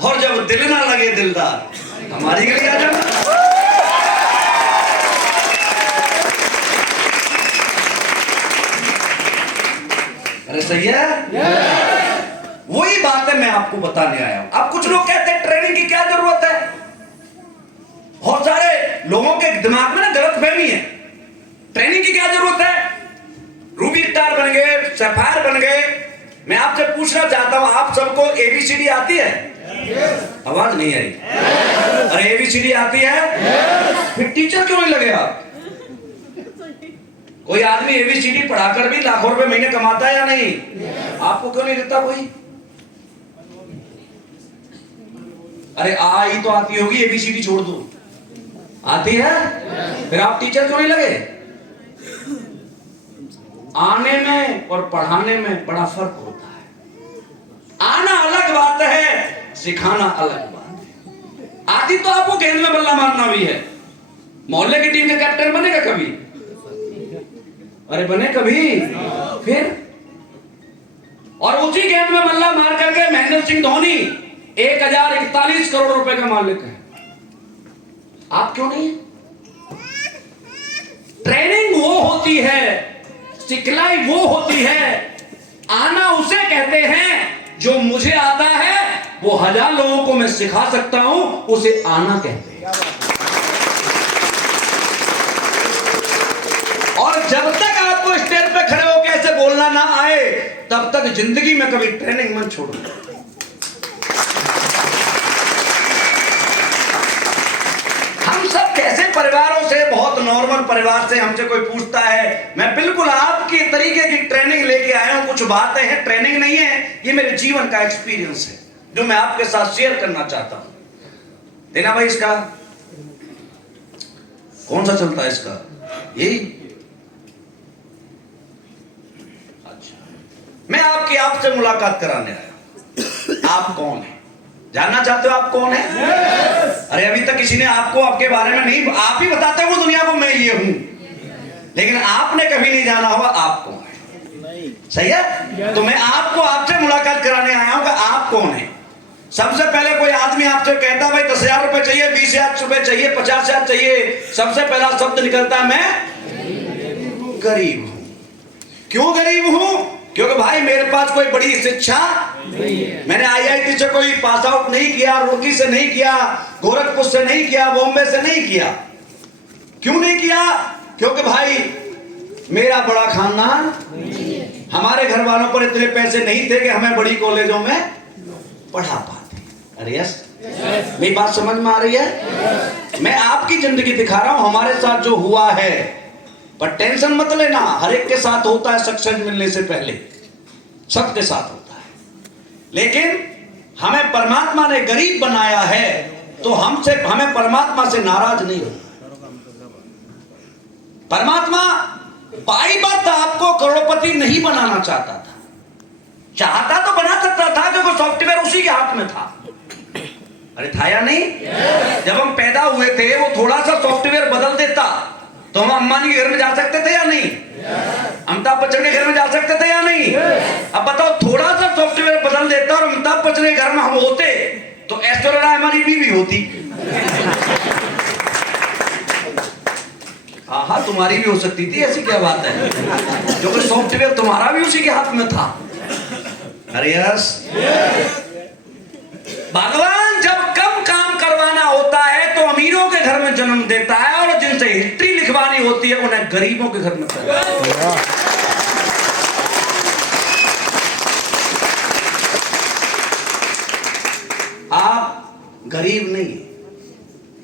और जब दिल ना लगे दिलदार, हमारी गली आ जाना। अरे सही है। वही बातें मैं आपको बताने आया हूं। अब कुछ लोग कहते हैं ट्रेनिंग की क्या जरूरत है? बहुत सारे लोगों के दिमाग में ना गलतफहमी है, ट्रेनिंग की क्या जरूरत है? रूबी स्टार बन गए, सैफायर बन गए। मैं आपसे पूछना चाहता हूं, आप सबको एबीसीडी आती है? आवाज नहीं आई। अरे एबीसीडी आती है? फिर टीचर क्यों नहीं लगे आप? कोई आदमी एबीसीडी पढ़ाकर भी लाखों रुपए महीने कमाता है या नहीं? आपको क्यों नहीं देता कोई? अरे आ ही तो आती होगी, एबीसीडी छोड़ दो, आती है? फिर आप टीचर क्यों नहीं लगे? आने में और पढ़ाने में बड़ा फर्क होता है। आना अलग बात है, सिखाना अलग बात है। आती तो आपको गेंद में बल्ला मारना भी है। मोहल्ले की टीम के कैप्टन बनेगा कभी? अरे बने कभी? फिर और उसी गेंद में बल्ला मार करके महेंद्र सिंह धोनी 1041 करोड़ रुपए का मालिक है। आप क्यों नहीं? ट्रेनिंग वो होती है, सिखलाई वो होती है, आना उसे कहते हैं। जो मुझे आता है वो 1000 लोगों को मैं सिखा सकता हूं, उसे आना कहते हैं। और जब तक आपको स्टेज पे खड़े होकर ऐसे बोलना ना आए, तब तक जिंदगी में कभी ट्रेनिंग मत छोड़ो। हम सब कैसे परिवारों से, बहुत नॉर्मल परिवार से हमसे कोई पूछता है, मैं बिल्कुल आपके तरीके की ट्रेनिंग लेके आया हूं। कुछ बातें हैं, ट्रेनिंग नहीं है, ये मेरे जीवन का एक्सपीरियंस है जो मैं आपके साथ शेयर करना चाहता हूं। देना भाई, इसका कौन सा चलता है? इसका यही। मैं आपसे मुलाकात कराने आया। आप कौन है? जानना चाहते हो आप कौन है? अरे अभी तक किसी ने आपको आपके बारे में नहीं, आप ही बताते हो दुनिया को मैं ये हूं, लेकिन आपने कभी नहीं जाना होगा आप कौन है। सही है? तो मैं आपसे मुलाकात कराने आया हूं कि आप कौन है। सबसे पहले कोई आदमी आपसे कहता भाई 10,000 रुपए चाहिए, 20,000 रुपए चाहिए, 50,000 चाहिए, सबसे पहला शब्द निकलता मैं गरीब हूं। क्यों गरीब हूं? क्योंकि भाई मेरे पास कोई बड़ी शिक्षा नहीं है। मैंने आईआईटी से कोई पास आउट नहीं किया, रुड़की से नहीं किया, गोरखपुर से नहीं किया, बॉम्बे से नहीं किया। क्यों नहीं किया? क्योंकि भाई मेरा बड़ा खानदान, हमारे घर वालों पर इतने पैसे नहीं थे कि हमें बड़ी कॉलेजों में पढ़ा पाते। अरे यस, मेरी बात समझ में आ रही है? मैं आपकी जिंदगी दिखा रहा हूं, हमारे साथ जो हुआ है। पर टेंशन मत लेना, हर एक के साथ होता है सक्सेस मिलने से पहले, सबके साथ होता है। लेकिन हमें परमात्मा ने गरीब बनाया है तो हमें परमात्मा से नाराज नहीं होना। परमात्मा बाई बात आपको करोड़पति नहीं बनाना चाहता था, चाहता तो बना सकता था क्योंकि सॉफ्टवेयर उसी के हाथ में था। अरे था या नहीं? जब हम पैदा हुए थे वो थोड़ा सा सॉफ्टवेयर बदल देता तो हम अंबानी के घर में जा सकते थे या नहीं? अमिताभ बच्चन के घर में जा सकते थे या नहीं? अब बताओ, थोड़ा सा सॉफ्टवेयर बदल देता और अमिताभ बच्चन के घर में हम होते तो ऐश्वर्या राय हमारी बीवी होती। हाँ, तुम्हारी भी हो सकती थी, ऐसी क्या बात है, क्योंकि सॉफ्टवेयर तुम्हारा भी उसी के हाथ में था। अरे यस, भगवान जब कम काम करवाना होता है तो अमीरों के घर में जन्म देता है और जिनसे हिस्ट्री लिखवानी होती है उन्हें गरीबों के घर में पैदा करता है। आप गरीब नहीं,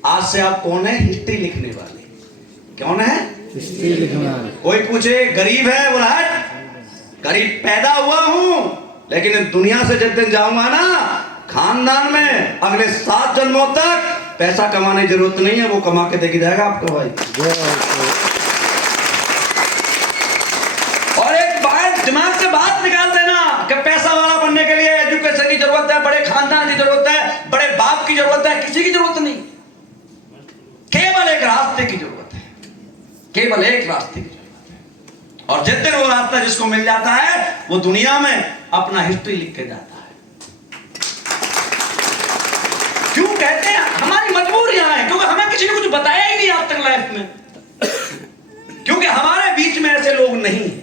आज से आप कौन है? हिस्ट्री लिखने वाले। कौन है? हिस्ट्री लिखना। कोई पूछे गरीब है, बोला गरीब पैदा हुआ हूं, लेकिन दुनिया से जब दिन जाऊंगा ना, खानदान में अगले 7 जन्मों तक पैसा कमाने की जरूरत नहीं है, वो कमा के देके जाएगा आपका भाई। और एक बात दिमाग से बात निकाल देना कि पैसा वाला बनने के लिए एजुकेशन की जरूरत है, बड़े खानदान की जरूरत है, बड़े बाप की जरूरत है, किसी की जरूरत नहीं। केवल एक रास्ते की जरूरत है, केवल एक रास्ते की जरूरत है। और जिस दिन वो रास्ता जिसको मिल जाता है वो दुनिया में अपना हिस्ट्री लिख के जाता है। क्यों कहते हैं? हमारी मजबूरियां हैं, क्योंकि हमें किसी ने कुछ बताया ही नहीं आज तक लाइफ में, क्योंकि हमारे बीच में ऐसे लोग नहीं हैं।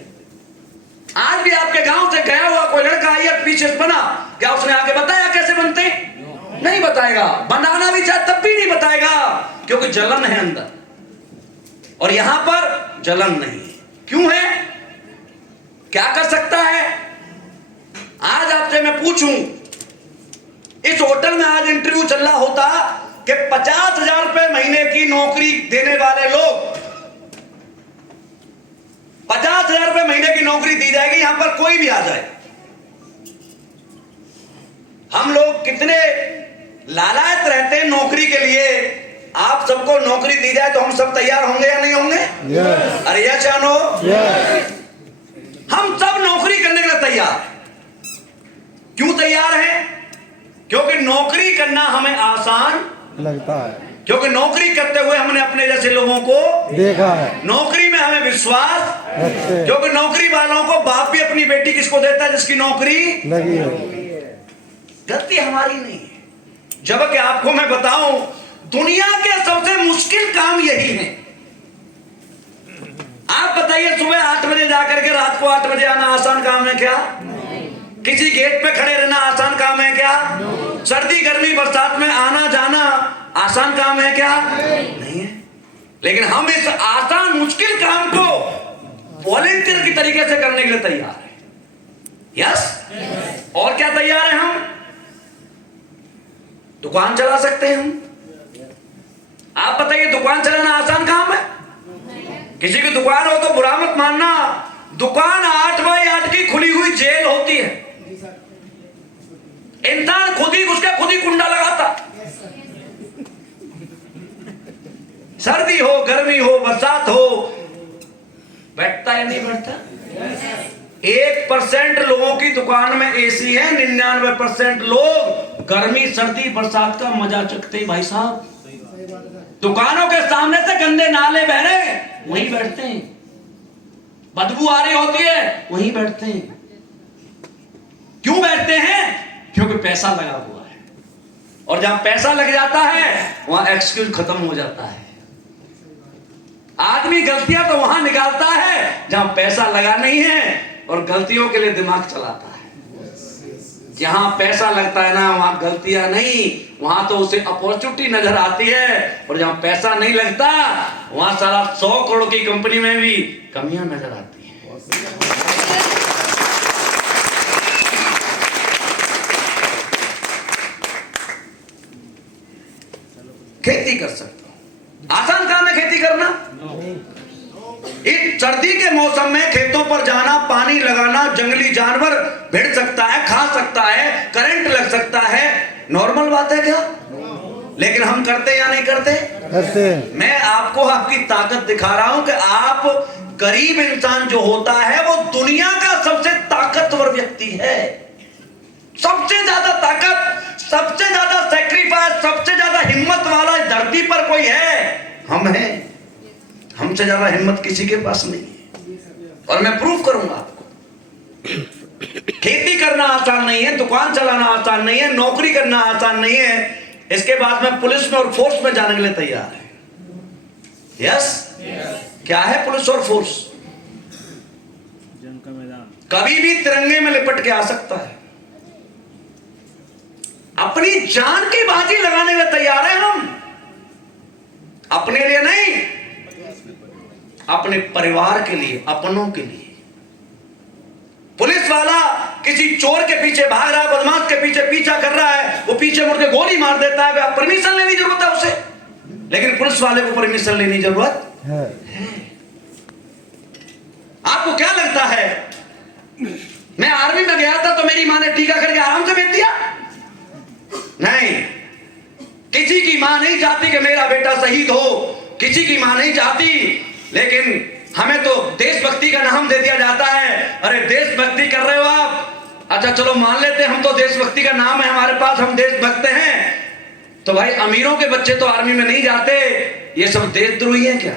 आज भी आपके गांव से गया हुआ कोई लड़का IAS बना, क्या उसने आगे बताया कैसे बनते? नहीं बताएगा। बनाना भी चाहे तब भी नहीं बताएगा, क्योंकि जलन है अंदर, और यहां पर जलन नहीं है। क्यों है? क्या कर सकता है? आज आपसे मैं पूछूं, इस होटल में आज इंटरव्यू चल रहा होता कि 50,000 रुपए महीने की नौकरी देने वाले लोग, 50,000 रुपए महीने की नौकरी दी जाएगी, यहां पर कोई भी आ जाए। हम लोग कितने लालायत रहते हैं नौकरी के लिए। आप सबको नौकरी दी जाए तो हम सब तैयार होंगे या नहीं होंगे? अरे या चानो, हम सब नौकरी करने के लिए तैयार हैं। क्यों तैयार हैं? क्योंकि नौकरी करना हमें आसान लगता है, क्योंकि नौकरी करते हुए हमने अपने जैसे लोगों को देखा है, नौकरी में हमें विश्वास रखते हैं। क्योंकि नौकरी वालों को बाप भी अपनी बेटी किसको देता है? जिसकी नौकरी लगी है। गलती हमारी नहीं है। जबकि आपको मैं बताऊं, दुनिया के सबसे मुश्किल काम यही है। आप बताइए, सुबह 8 बजे जाकर के रात को 8 बजे आना आसान काम है क्या? किसी गेट पे खड़े रहना आसान काम है क्या? सर्दी गर्मी बरसात में आना जाना आसान काम है क्या? नहीं है। लेकिन हम इस आसान मुश्किल काम को वॉलंटियर की तरीके से करने के लिए तैयार हैं। यस। और क्या तैयार हैं हम? दुकान चला सकते हैं हम। आप बताइए, दुकान चलाना आसान काम है? किसी की दुकान हो तो बुरा मत मानना, दुकान 8 बाई 8 की खुली हुई जेल होती है। इंसान खुद ही कुंडा लगाता। सर्दी हो गर्मी हो बरसात हो, बैठता या नहीं बैठता? 1% लोगों की दुकान में AC है, 99% लोग गर्मी सर्दी बरसात का मजा चखते। भाई साहब, दुकानों के सामने से गंदे नाले बह रहे, वहीं बैठते हैं। बदबू आ रही होती है, वहीं बैठते हैं। क्यों बैठते हैं? क्योंकि पैसा लगा हुआ है, और जहां पैसा लग जाता है वहां एक्सक्यूज खत्म हो जाता है। आदमी गलतियां तो वहां निकालता है जहां पैसा लगा नहीं है, और गलतियों के लिए दिमाग चलाता है। जहां पैसा लगता है ना वहां गलतियां नहीं, वहां तो उसे अपॉर्चुनिटी नजर आती है, और जहां पैसा नहीं लगता वहां सारा 100 करोड़ की कंपनी में भी कमियां नजर आती हैं। खेती कर सकता हूं, आसान काम है खेती करना। इस सर्दी के मौसम में खेतों पर जाना, पानी लगाना, जंगली जानवर भिड़ सकता है, खा सकता है, करंट लग सकता है, नॉर्मल बात है क्या? लेकिन हम करते या नहीं करते? करते। मैं आपको आपकी ताकत दिखा रहा हूं कि आप गरीब इंसान जो होता है वो दुनिया का सबसे ताकतवर व्यक्ति है। सबसे ज्यादा ताकत, सबसे ज्यादा सेक्रीफाइस, सबसे ज्यादा हिम्मत वाला धरती पर कोई है, हम हैं। हमसे ज्यादा हिम्मत किसी के पास नहीं है, और मैं प्रूफ करूंगा आपको। खेती करना आसान नहीं है, दुकान चलाना आसान नहीं है, नौकरी करना आसान नहीं है। इसके बाद में पुलिस में और फोर्स में जाने के लिए तैयार है। यस, क्या है पुलिस और फोर्स? जंग का मैदान, कभी भी तिरंगे में लिपट के आ सकता है। अपनी जान की बाजी लगाने के लिए तैयार है हम, अपने लिए नहीं, अपने परिवार के लिए, अपनों के लिए। पुलिस वाला किसी चोर के पीछे भाग रहा है, बदमाश के पीछे पीछा कर रहा है, वो पीछे मुड़ के गोली मार देता है, परमिशन लेनी जरूरत है उसे, लेकिन पुलिस वाले को परमिशन लेनी जरूरत है। आपको क्या लगता है, मैं आर्मी में गया था तो मेरी मां ने टीका करके आराम से भेज दिया? नहीं, किसी की मां नहीं चाहती कि मेरा बेटा शहीद हो, किसी की मां नहीं चाहती, लेकिन हमें तो देशभक्ति का नाम दे दिया जाता है। अरे देशभक्ति कर रहे हो आप, अच्छा चलो मान लेते हम तो देशभक्ति का नाम है हमारे पास, हम देशभक्त हैं, तो भाई अमीरों के बच्चे तो आर्मी में नहीं जाते, ये सब देशद्रोही हैं क्या?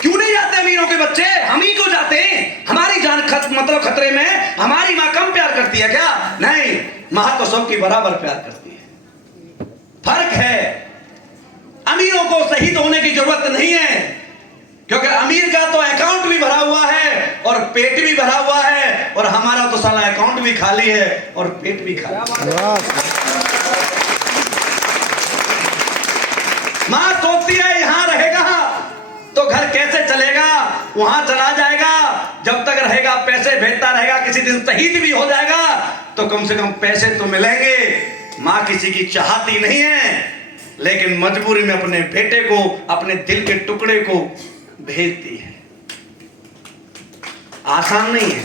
क्यों नहीं जाते अमीरों के बच्चे? हम ही क्यों जाते हैं? हमारी जान मतलब खतरे में, हमारी मां कम प्यार करती है क्या? नहीं, मां तो सबकी बराबर प्यार करती है। फर्क है, अमीरों को शहीद होने की जरूरत नहीं है, क्योंकि अमीर का तो अकाउंट भी भरा हुआ है और पेट भी भरा हुआ है, और हमारा तो साला अकाउंट भी खाली है और पेट भी खाली है। मां सोचती है यहां रहेगा तो घर कैसे चलेगा, वहां चला जाएगा, जब तक रहेगा पैसे भेजता रहेगा, किसी दिन शहीद भी हो जाएगा तो कम से कम पैसे तो मिलेंगे। मां किसी की चाहती नहीं है, लेकिन मजबूरी में अपने बेटे को, अपने दिल के टुकड़े को भेजती है। आसान नहीं है।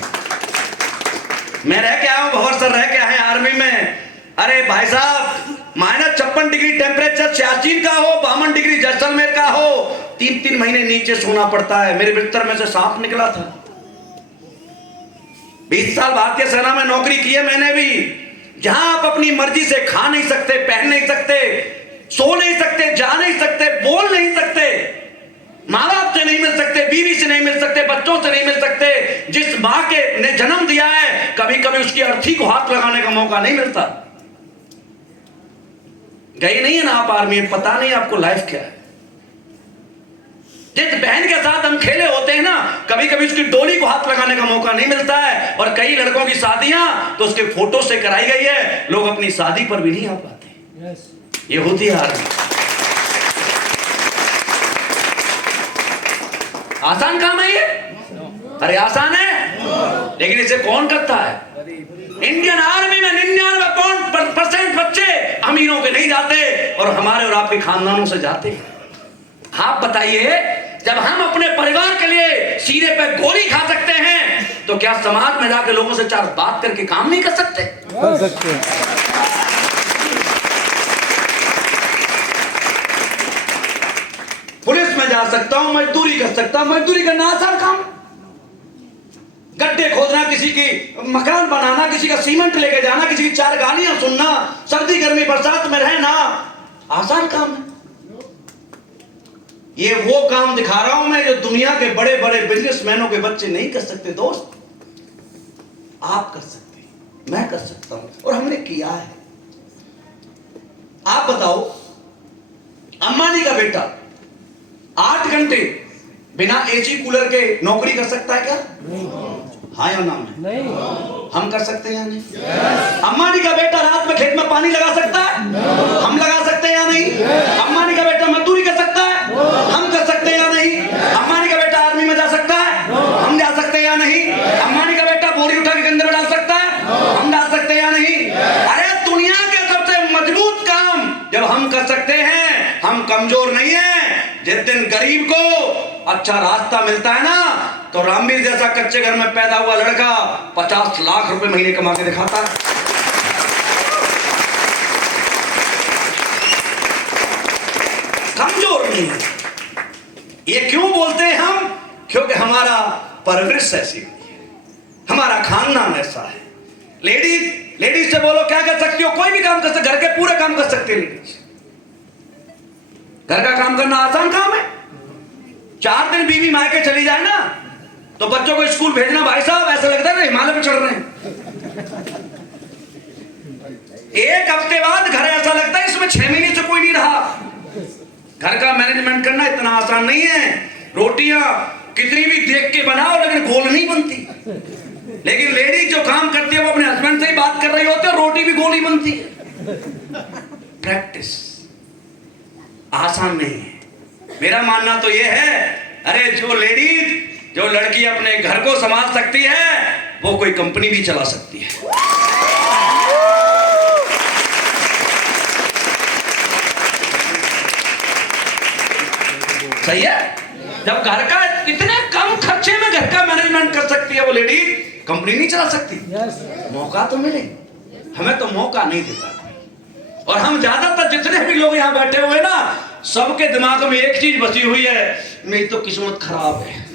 मैं रह के आया हूं, भवर सर रह के आए आर्मी में। अरे भाई साहब, -56 डिग्री टेम्परेचर सियाचिन का हो, 52 डिग्री जैसलमेर का हो, 3-3 महीने नीचे सोना पड़ता है। मेरे बिस्तर में से सांप निकला था। 20 साल भारतीय सेना में नौकरी की है मैंने भी, जहां आप अपनी मर्जी से खा नहीं सकते, पहन नहीं सकते, सो नहीं सकते, जा नहीं सकते, बोल नहीं सकते, माँ बाप से नहीं मिल सकते, बीवी से नहीं मिल सकते, बच्चों से नहीं मिल सकते। जिस मां के ने जन्म दिया है, कभी कभी उसकी अर्थी को हाथ लगाने का मौका नहीं मिलता। गई नहीं है ना आप आर्मी में, पता नहीं आपको लाइफ क्या है। जिस बहन के साथ हम खेले होते हैं ना, कभी कभी उसकी डोली को हाथ लगाने का मौका नहीं मिलता है। और कई लड़कों की शादियां तो उसके फोटो से कराई गई है, लोग अपनी शादी पर भी नहीं आ पाते। ये होती है आर्मी। आसान काम है ये? अरे आसान है, लेकिन इसे कौन करता है? इंडियन आर्मी में 99% बच्चे अमीरों के नहीं जाते, और हमारे और आपके खानदानों से जाते हैं। आप बताइए, जब हम अपने परिवार के लिए सीने पे गोली खा सकते हैं, तो क्या समाज में जाकर लोगों से 4 बात करके काम नहीं कर सकते? कर सकते हैं। पुलिस में जा सकता हूं, मजदूरी कर सकता हूं। मजदूरी करना आसान काम, गड्ढे खोदना, किसी की मकान बनाना, किसी का सीमेंट लेके जाना, किसी की 4 गालियां सुनना, सर्दी गर्मी बरसात में रहना, आसान काम है। ये वो काम दिखा रहा हूं मैं जो दुनिया के बड़े बड़े बिजनेसमैनों के बच्चे नहीं कर सकते। दोस्त, आप कर सकते, मैं कर सकता हूं, और हमने किया है। आप बताओ, अंबानी का बेटा 8 घंटे बिना एसी कूलर के नौकरी कर सकता है क्या? हाँ या ना में? नहीं। हम कर सकते हैं या नहीं? अम्बानी का बेटा रात में खेत में पानी लगा सकता है? हम लगा सकते हैं या नहीं? अम्बानी का बेटा मजदूरी कर सकता है? हम कर सकते हैं या नहीं? अम्बानी का बेटा आर्मी में जा सकता है? हम जा सकते हैं या नहीं? अम्बानी का बेटा बोरी उठा के गंदे में डाल सकता है? हम डाल सकते हैं या नहीं? अरे दुनिया के सबसे मजबूत काम जब हम कर सकते हैं, हम कमजोर नहीं है। जिस दिन गरीब को अच्छा रास्ता मिलता है ना, तो रामवीर जैसा कच्चे घर में पैदा हुआ लड़का 50 लाख रुपए महीने कमा के दिखाता है। कमजोर नहीं है। ये क्यों बोलते हैं हम? क्योंकि हमारा परवरिश ऐसी हुई है, हमारा खानदान ऐसा है। लेडीज से बोलो क्या कर सकती हो? कोई भी काम कर सकते, घर के पूरे काम कर सकते हैं लेडीज। घर का काम करना आसान काम है। 4 दिन बीवी मायके चली जाए ना, तो बच्चों को स्कूल भेजना भाई साहब ऐसा लगता है ना हिमालय पे चढ़ रहे हैं। 1 हफ्ते बाद घर ऐसा लगता है इसमें 6 महीने से कोई नहीं रहा। घर का मैनेजमेंट करना इतना आसान नहीं है। रोटियां कितनी भी देख के बनाओ लेकिन गोल नहीं बनती। लेकिन लेडीज जो काम करती है वो अपने हस्बैंड से ही बात कर रही होती है, रोटी भी गोली बनती है। प्रैक्टिस आसान नहीं है। मेरा मानना तो ये है, अरे जो लड़की अपने घर को संभाल सकती है वो कोई कंपनी भी चला सकती है। सही है? जब घर का इतने कम खर्चे में घर का मैनेजमेंट कर सकती है वो लेडी, कंपनी नहीं चला सकती। मौका तो मिले, हमें तो मौका नहीं देता। और हम ज्यादातर जितने भी लोग यहाँ बैठे हुए ना, सबके दिमाग में एक चीज बसी हुई है, मेरी तो किस्मत खराब है,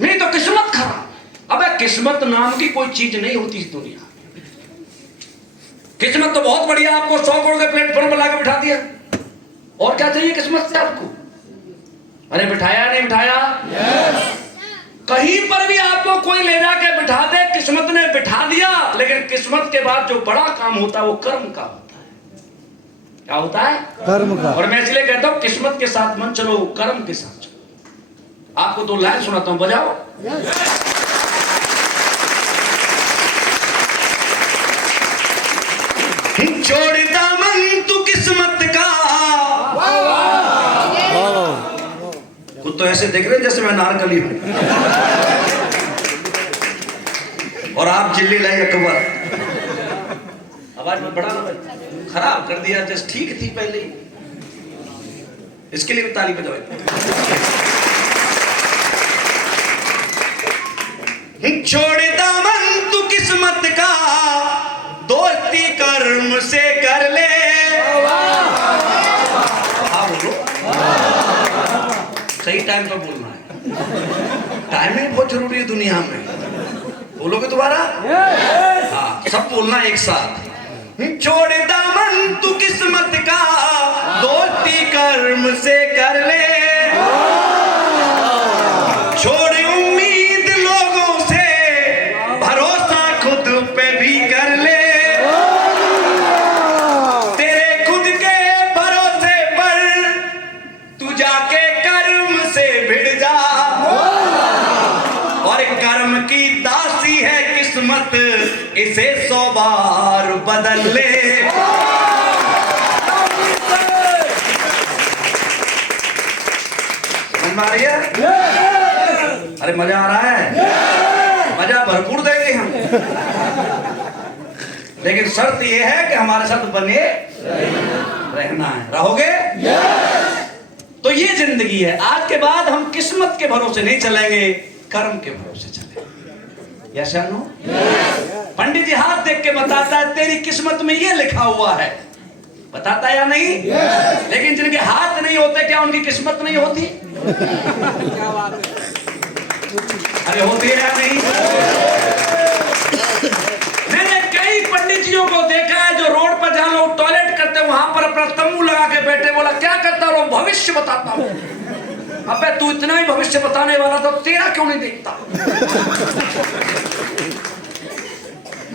मेरी तो किस्मत खराब। अबे किस्मत नाम की कोई चीज नहीं होती इस दुनिया। किस्मत तो बहुत बढ़िया, आपको 100 करोड़ के प्लेटफॉर्म पर लाकर बिठा दिया, और क्या चाहिए किस्मत से आपको? अरे बिठाया नहीं बिठाया? कहीं पर भी आपको कोई ले जाके बिठा दे, किस्मत ने बिठा दिया। लेकिन किस्मत के बाद जो बड़ा काम होता है वो कर्म का होता है। क्या होता है? कर्म का। और मैं इसलिए कहता हूं किस्मत के साथ मत चलो, कर्म के साथ चलो। आपको 2 लाइन सुनाता हूं, बजाओ। छोड़ता मन तू किस्मत का। खुद तो ऐसे देख रहे हैं जैसे मैं नारकली हूं और आप चिल्ली लाई अकबर। आवाज में बड़ा खराब कर दिया, जस्ट ठीक थी पहले ही। इसके लिए ताली बजाओ। छोड़ता मन तू किस्मत का, दोस्ती कर्म से कर ले। हाँ बोलो, सही टाइम पर बोलना है। टाइमिंग बहुत जरूरी है दुनिया में। बोलोगे दोबारा? हाँ, सब बोलना एक साथ। छोड़ता मन तू किस्मत का, दोस्ती कर्म से कर ले। छोड़ उम्मीद लोगों से, भरोसा खुद पे भी कर ले। तेरे खुद के भरोसे पर तू जाके कर्म से भिड़ जा। और कर्म की दासी है किस्मत, इसे 100 बार बदल ले। समझ में आ रही है? अरे मजा आ रहा है? मजा भरपूर देंगे हम, लेकिन शर्त यह है कि हमारे साथ बने रहना है। रहोगे? तो ये जिंदगी है। आज के बाद हम किस्मत के भरोसे नहीं चलेंगे, कर्म के भरोसे चलेंगे। यस या नो? पंडित जी हाथ देख के बताता है तेरी किस्मत में ये लिखा हुआ है, बताता है या नहीं? लेकिन जिनके हाथ नहीं होते क्या उनकी किस्मत नहीं होती? अरे होती है या नहीं? मैंने कई पंडित जियों को देखा है जो रोड पर जहां लोग टॉयलेट करते हैं वहां पर अपना तंबू लगा के बैठे। बोला क्या करता हूं? भविष्य बताता हूं। अबे तू इतना ही भविष्य बताने वाला था, तेरा क्यों नहीं देखता?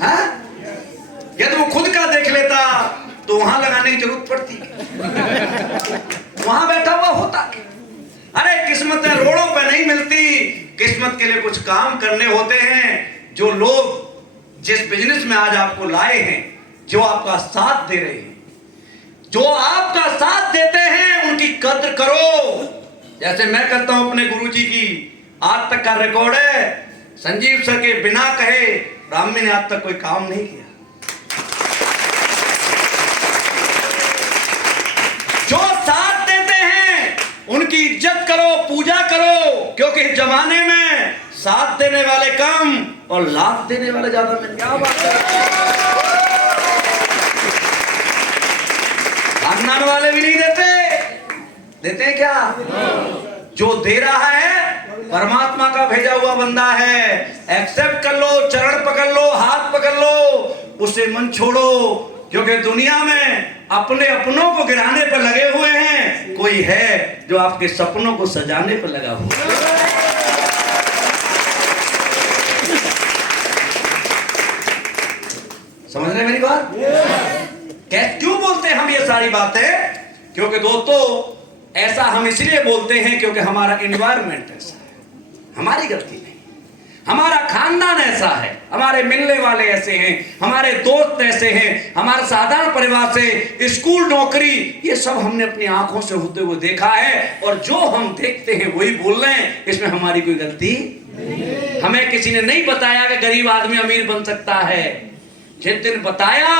हाँ? यदि वो खुद का देख लेता तो वहां लगाने की जरूरत पड़ती, वहां बैठा हुआ होता। अरे किस्मतें रोड़ों पे नहीं मिलती, किस्मत के लिए कुछ काम करने होते हैं। जो लोग जिस बिजनेस में आज आपको लाए हैं, जो आपका साथ दे रहे हैं, जो आपका साथ देते हैं, उनकी कद्र करो। जैसे मैं करता हूं अपने गुरुजी की, आज तक का रिकॉर्ड है, संजीव सर के बिना कहे ब्राह्मणी ने आज तक कोई काम नहीं किया। जो साथ देते हैं उनकी इज्जत करो, पूजा करो, क्योंकि इस जमाने में साथ देने वाले कम और लाभ देने वाले ज्यादा मिलते हैं। क्या बात है, खानदान वाले भी नहीं देते हैं क्या? जो दे रहा है परमात्मा का भेजा हुआ बंदा है। एक्सेप्ट कर लो, चरण पकड़ लो, हाथ पकड़ लो, उसे मन छोड़ो, क्योंकि दुनिया में अपने अपनों को गिराने पर लगे हुए हैं, कोई है जो आपके सपनों को सजाने पर लगा हुआ है। समझ रहे मेरी बात? क्यों बोलते हैं हम ये सारी बातें? क्योंकि दोस्तों ऐसा हम इसलिए बोलते हैं क्योंकि हमारा एनवायरनमेंट ऐसा है, हमारी गलती नहीं। हमारा खानदान ऐसा है, हमारे मिलने वाले ऐसे हैं, हमारे दोस्त ऐसे हैं, हमारे साधारण परिवार से, स्कूल, नौकरी, ये सब हमने अपनी आंखों से होते हुए देखा है, और जो हम देखते हैं वही बोल रहे हैं। इसमें हमारी कोई गलती नहीं। हमें किसी ने नहीं बताया कि गरीब आदमी अमीर बन सकता है। जिस दिन बताया,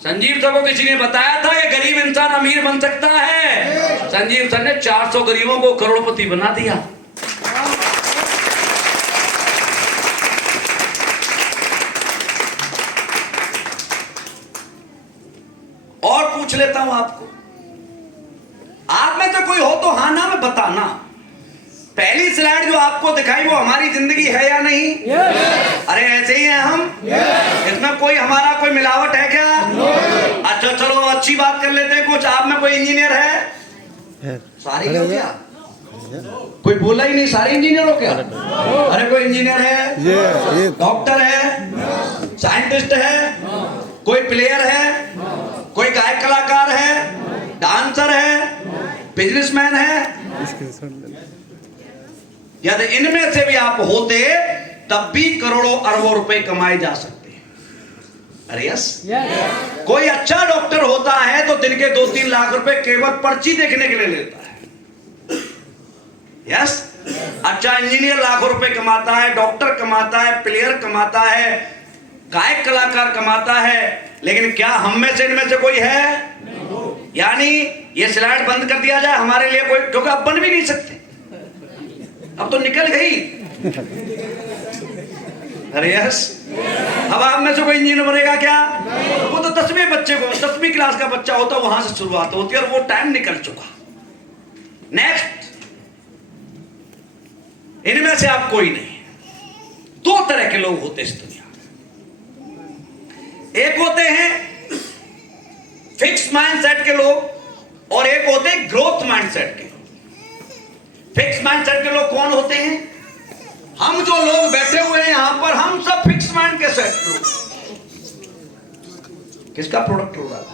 संजीव सर को किसी ने बताया था कि गरीब इंसान अमीर बन सकता है, संजीव सर ने 400 गरीबों को करोड़पति बना दिया। और पूछ लेता हूं आपको, आप में से कोई हो तो हाँ ना में बताना, पहली स्लाइड जो आपको दिखाई वो हमारी जिंदगी है या नहीं? अरे ऐसे ही हैं हम? इसमें कोई हमारा कोई मिलावट है क्या? अच्छा चलो अच्छी बात कर लेते हैं। कुछ आप में कोई इंजीनियर है? सारे हो क्या? कोई बोला ही नहीं, सारे इंजीनियर हो क्या? अरे कोई इंजीनियर है, डॉक्टर है, साइंटिस्ट है, कोई प्लेयर है, कोई गायक कलाकार है, डांसर है, बिजनेसमैन है। यदि इनमें से भी आप होते तब भी करोड़ों अरबों रुपए कमाए जा सकते हैं। अरे यस, कोई अच्छा डॉक्टर होता है तो दिन के 2-3 लाख रुपए केवल पर्ची देखने के लिए लेता है। यस, अच्छा इंजीनियर लाखों रुपए कमाता है, डॉक्टर कमाता है, प्लेयर कमाता है, गायक कलाकार कमाता है, लेकिन क्या हम में से इनमें से कोई है? यानी ये स्लाइड बंद कर दिया जाए हमारे लिए कोई, क्योंकि अब बन भी नहीं सकते, अब तो निकल गई। अरे यस, अब आप में से कोई इंजीनियर बनेगा क्या? वो तो 10वीं बच्चे को, 10वीं क्लास का बच्चा होता है, वहां से शुरुआत होती है और वो टाइम निकल चुका। नेक्स्ट, इनमें से आप कोई नहीं। 2 तरह के लोग होते इस दुनिया में। एक होते हैं फिक्स माइंडसेट के लोग और एक होते हैं ग्रोथ माइंडसेट के। फिक्स माइंडसेट के लोग कौन होते हैं? हम जो लोग बैठे हुए हैं यहां पर, हम सब फिक्स माइंड के सेट लोग। किसका प्रोडक्ट हो रहा है?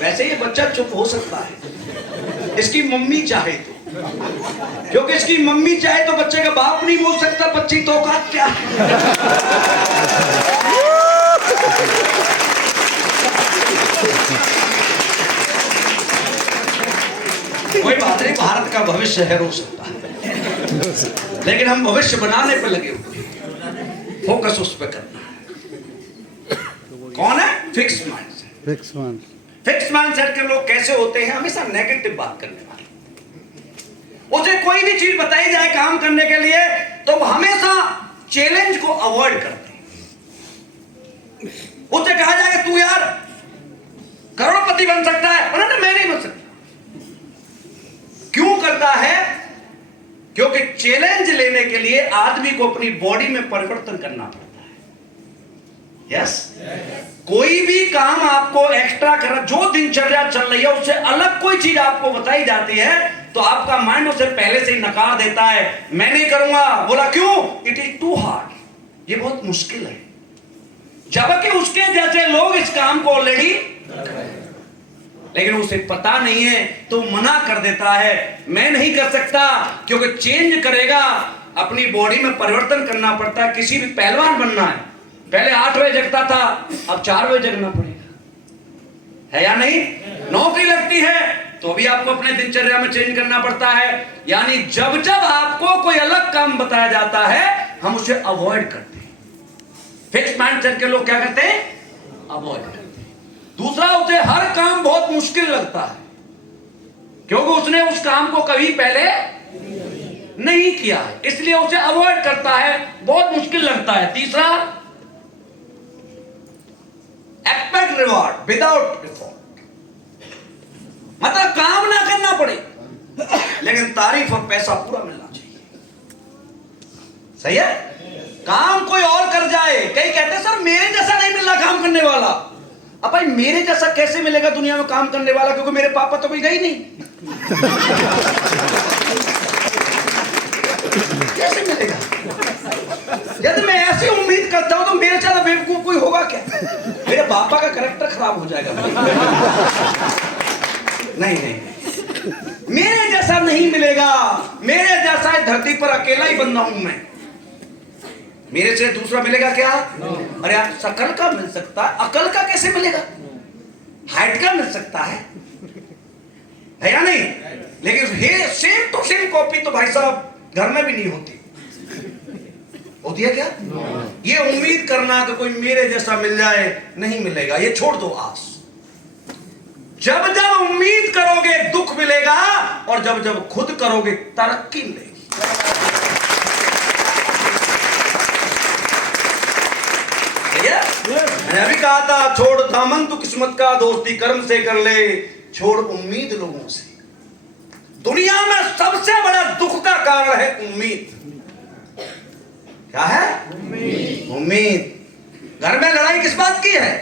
वैसे ये बच्चा चुप हो सकता है, इसकी मम्मी चाहे तो, क्योंकि इसकी मम्मी चाहे तो बच्चे का बाप नहीं बोल सकता बच्ची तो का क्या। कोई बात नहीं, भारत का भविष्य है, हो सकता है, लेकिन हम भविष्य बनाने पर लगे हुए, फोकस उस पर करना है। कौन है? Fix mindset. फिक्स माइंडसेट के लोग कैसे होते हैं? हमेशा नेगेटिव बात करने वाले। उसे कोई भी चीज बताई जाए काम करने के लिए तो वो हमेशा चैलेंज को अवॉइड करते हैं। उसे कहा जाए कि तू यार करोड़पति बन सकता है, बोला ना मैं नहीं बन सकता। क्यों करता है? क्योंकि चैलेंज लेने के लिए आदमी को अपनी बॉडी में परिवर्तन करना पड़ता है। यस, कोई भी काम आपको एक्स्ट्रा कर, जो दिनचर्या चल रही है उससे अलग कोई चीज आपको बताई जाती है तो आपका माइंड उसे पहले से ही नकार देता है, मैं नहीं करूंगा। बोला क्यों? इट इज टू हार्ड, ये बहुत मुश्किल है। जबकि उसके जैसे लोग इस काम को ऑलरेडी, लेकिन उसे पता नहीं है तो मना कर देता है, मैं नहीं कर सकता, क्योंकि चेंज करेगा, अपनी बॉडी में परिवर्तन करना पड़ता है। किसी भी पहलवान बनना है, पहले 8 बजे जगता था, अब 4 बजे जगना पड़ेगा, है या नहीं? नौकरी लगती है तो भी आपको अपने दिनचर्या में चेंज करना पड़ता है। यानी जब जब आपको कोई अलग काम बताया जाता है, हम उसे अवॉइड करते हैं। फिक्स माइंडसेट के लोग क्या करते हैं? अवॉइड करते हैं। दूसरा, उसे हर काम बहुत मुश्किल लगता है, क्योंकि उसने उस काम को कभी पहले नहीं किया है, इसलिए उसे अवॉइड करता है, बहुत मुश्किल लगता है। तीसरा, एक्सपेक्ट रिवॉर्ड विदाउट एफर्ट, मतलब काम ना करना पड़े लेकिन तारीफ और पैसा पूरा मिलना चाहिए। सही है? काम कोई और कर जाए, कई कहते हैं सर मेरे जैसा नहीं मिल रहा काम करने वाला। अब भाई मेरे जैसा कैसे मिलेगा दुनिया में काम करने वाला, क्योंकि मेरे पापा तो कोई गई नहीं। कैसे मिलेगा? यदि मैं ऐसी उम्मीद करता हूं तो मेरे ज्यादा बेवकूफ कोई होगा क्या? मेरे पापा का कैरेक्टर खराब हो जाएगा। नहीं, मेरे जैसा नहीं मिलेगा, मेरे जैसा धरती पर अकेला ही बंदा हूं मैं, मेरे से दूसरा मिलेगा क्या? अरे यार, शकल का मिल सकता है, अकल का कैसे मिलेगा? हाइट का मिल सकता है या नहीं? लेकिन सेम टू सेम कॉपी तो भाई साहब घर में भी नहीं होती है क्या? ये उम्मीद करना कि कोई मेरे जैसा मिल जाए, नहीं मिलेगा, ये छोड़ दो आस। जब जब उम्मीद करोगे दुख मिलेगा, और जब जब खुद करोगे तरक्की मिलेगी। मैंने अभी कहा था, छोड़ दामन तू किस्मत का, दोस्ती कर्म से कर ले, छोड़ उम्मीद लोगों से। दुनिया में सबसे बड़ा दुख का कारण है उम्मीद। क्या है? उम्मीद। घर में लड़ाई किस बात की है?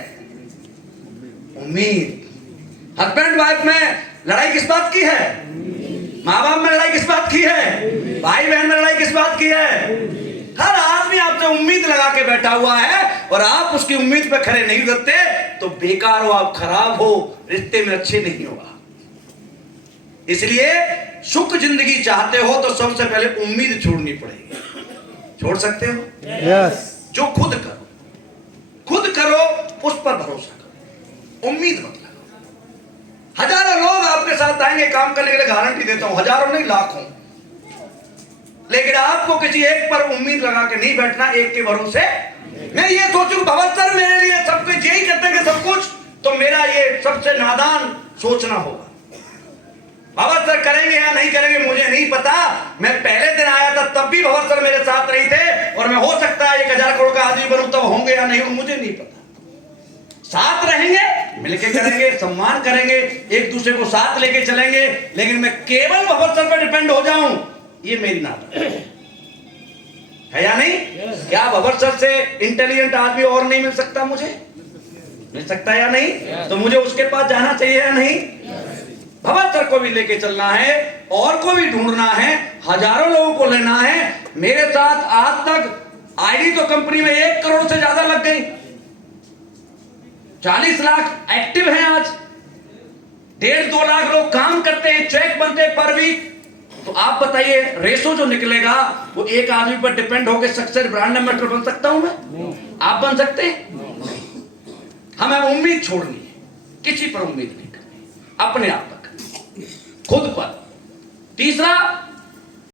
उम्मीद। हस्बैंड वाइफ में लड़ाई किस बात की है? माँ बाप में लड़ाई किस बात की है? भाई बहन में लड़ाई किस बात की है? हर आदमी आपसे उम्मीद लगा के बैठा हुआ है, और आप उसकी उम्मीद पे खड़े नहीं उतरते तो बेकार हो, आप खराब हो, रिश्ते में अच्छे नहीं होगा। इसलिए सुख जिंदगी चाहते हो तो सबसे पहले उम्मीद छोड़नी पड़ेगी। छोड़ सकते हो? यस। जो खुद करो, उस पर भरोसा करो, उम्मीद मत लगाओ। हजारों लोग आपके साथ आएंगे काम करने के लिए, गारंटी देता हूं, हजारों नहीं लाखों, लेकिन आपको किसी एक पर उम्मीद लगा के नहीं बैठना, एक के भरोसे। मैं ये सोचूं भगत सर मेरे लिए सब कुछ यही करते हैं सब कुछ, तो मेरा ये सबसे नादान सोचना होगा। भगत सर करेंगे या नहीं करेंगे मुझे नहीं पता। मैं पहले दिन आया था तब भी भगत सर मेरे साथ नहीं थे, और मैं हो सकता है 1000 करोड़ का आदमी बनूं तब होंगे या नहीं मुझे नहीं पता। साथ रहेंगे, मिलके करेंगे, सम्मान करेंगे, एक दूसरे को साथ लेके चलेंगे, लेकिन मैं केवल भगत सर पर डिपेंड हो जाऊं, ये मेरी नाटक है या नहीं? क्या भगत सर से इंटेलिजेंट आदमी और नहीं मिल सकता? मुझे मिल सकता है या नहीं? तो मुझे उसके पास जाना चाहिए या नहीं? भगत सर को भी लेके चलना है, और को भी ढूंढना है, हजारों लोगों को लेना है मेरे साथ। आज तक आईडी तो कंपनी में 1 करोड़ से ज्यादा लग गई, 40 लाख एक्टिव हैं आज, 1.5-2 लाख लोग काम करते हैं, चेक बनते हैं पर वीक। तो आप बताइए रेशो जो निकलेगा वो एक आदमी पर डिपेंड होकर सक्सेस ब्रांड एम्बेसडर बन सकता हूं मैं? आप बन सकते हैं? हमें उम्मीद छोड़नी है, किसी पर उम्मीद नहीं करनी, अपने आप पर, खुद पर। तीसरा,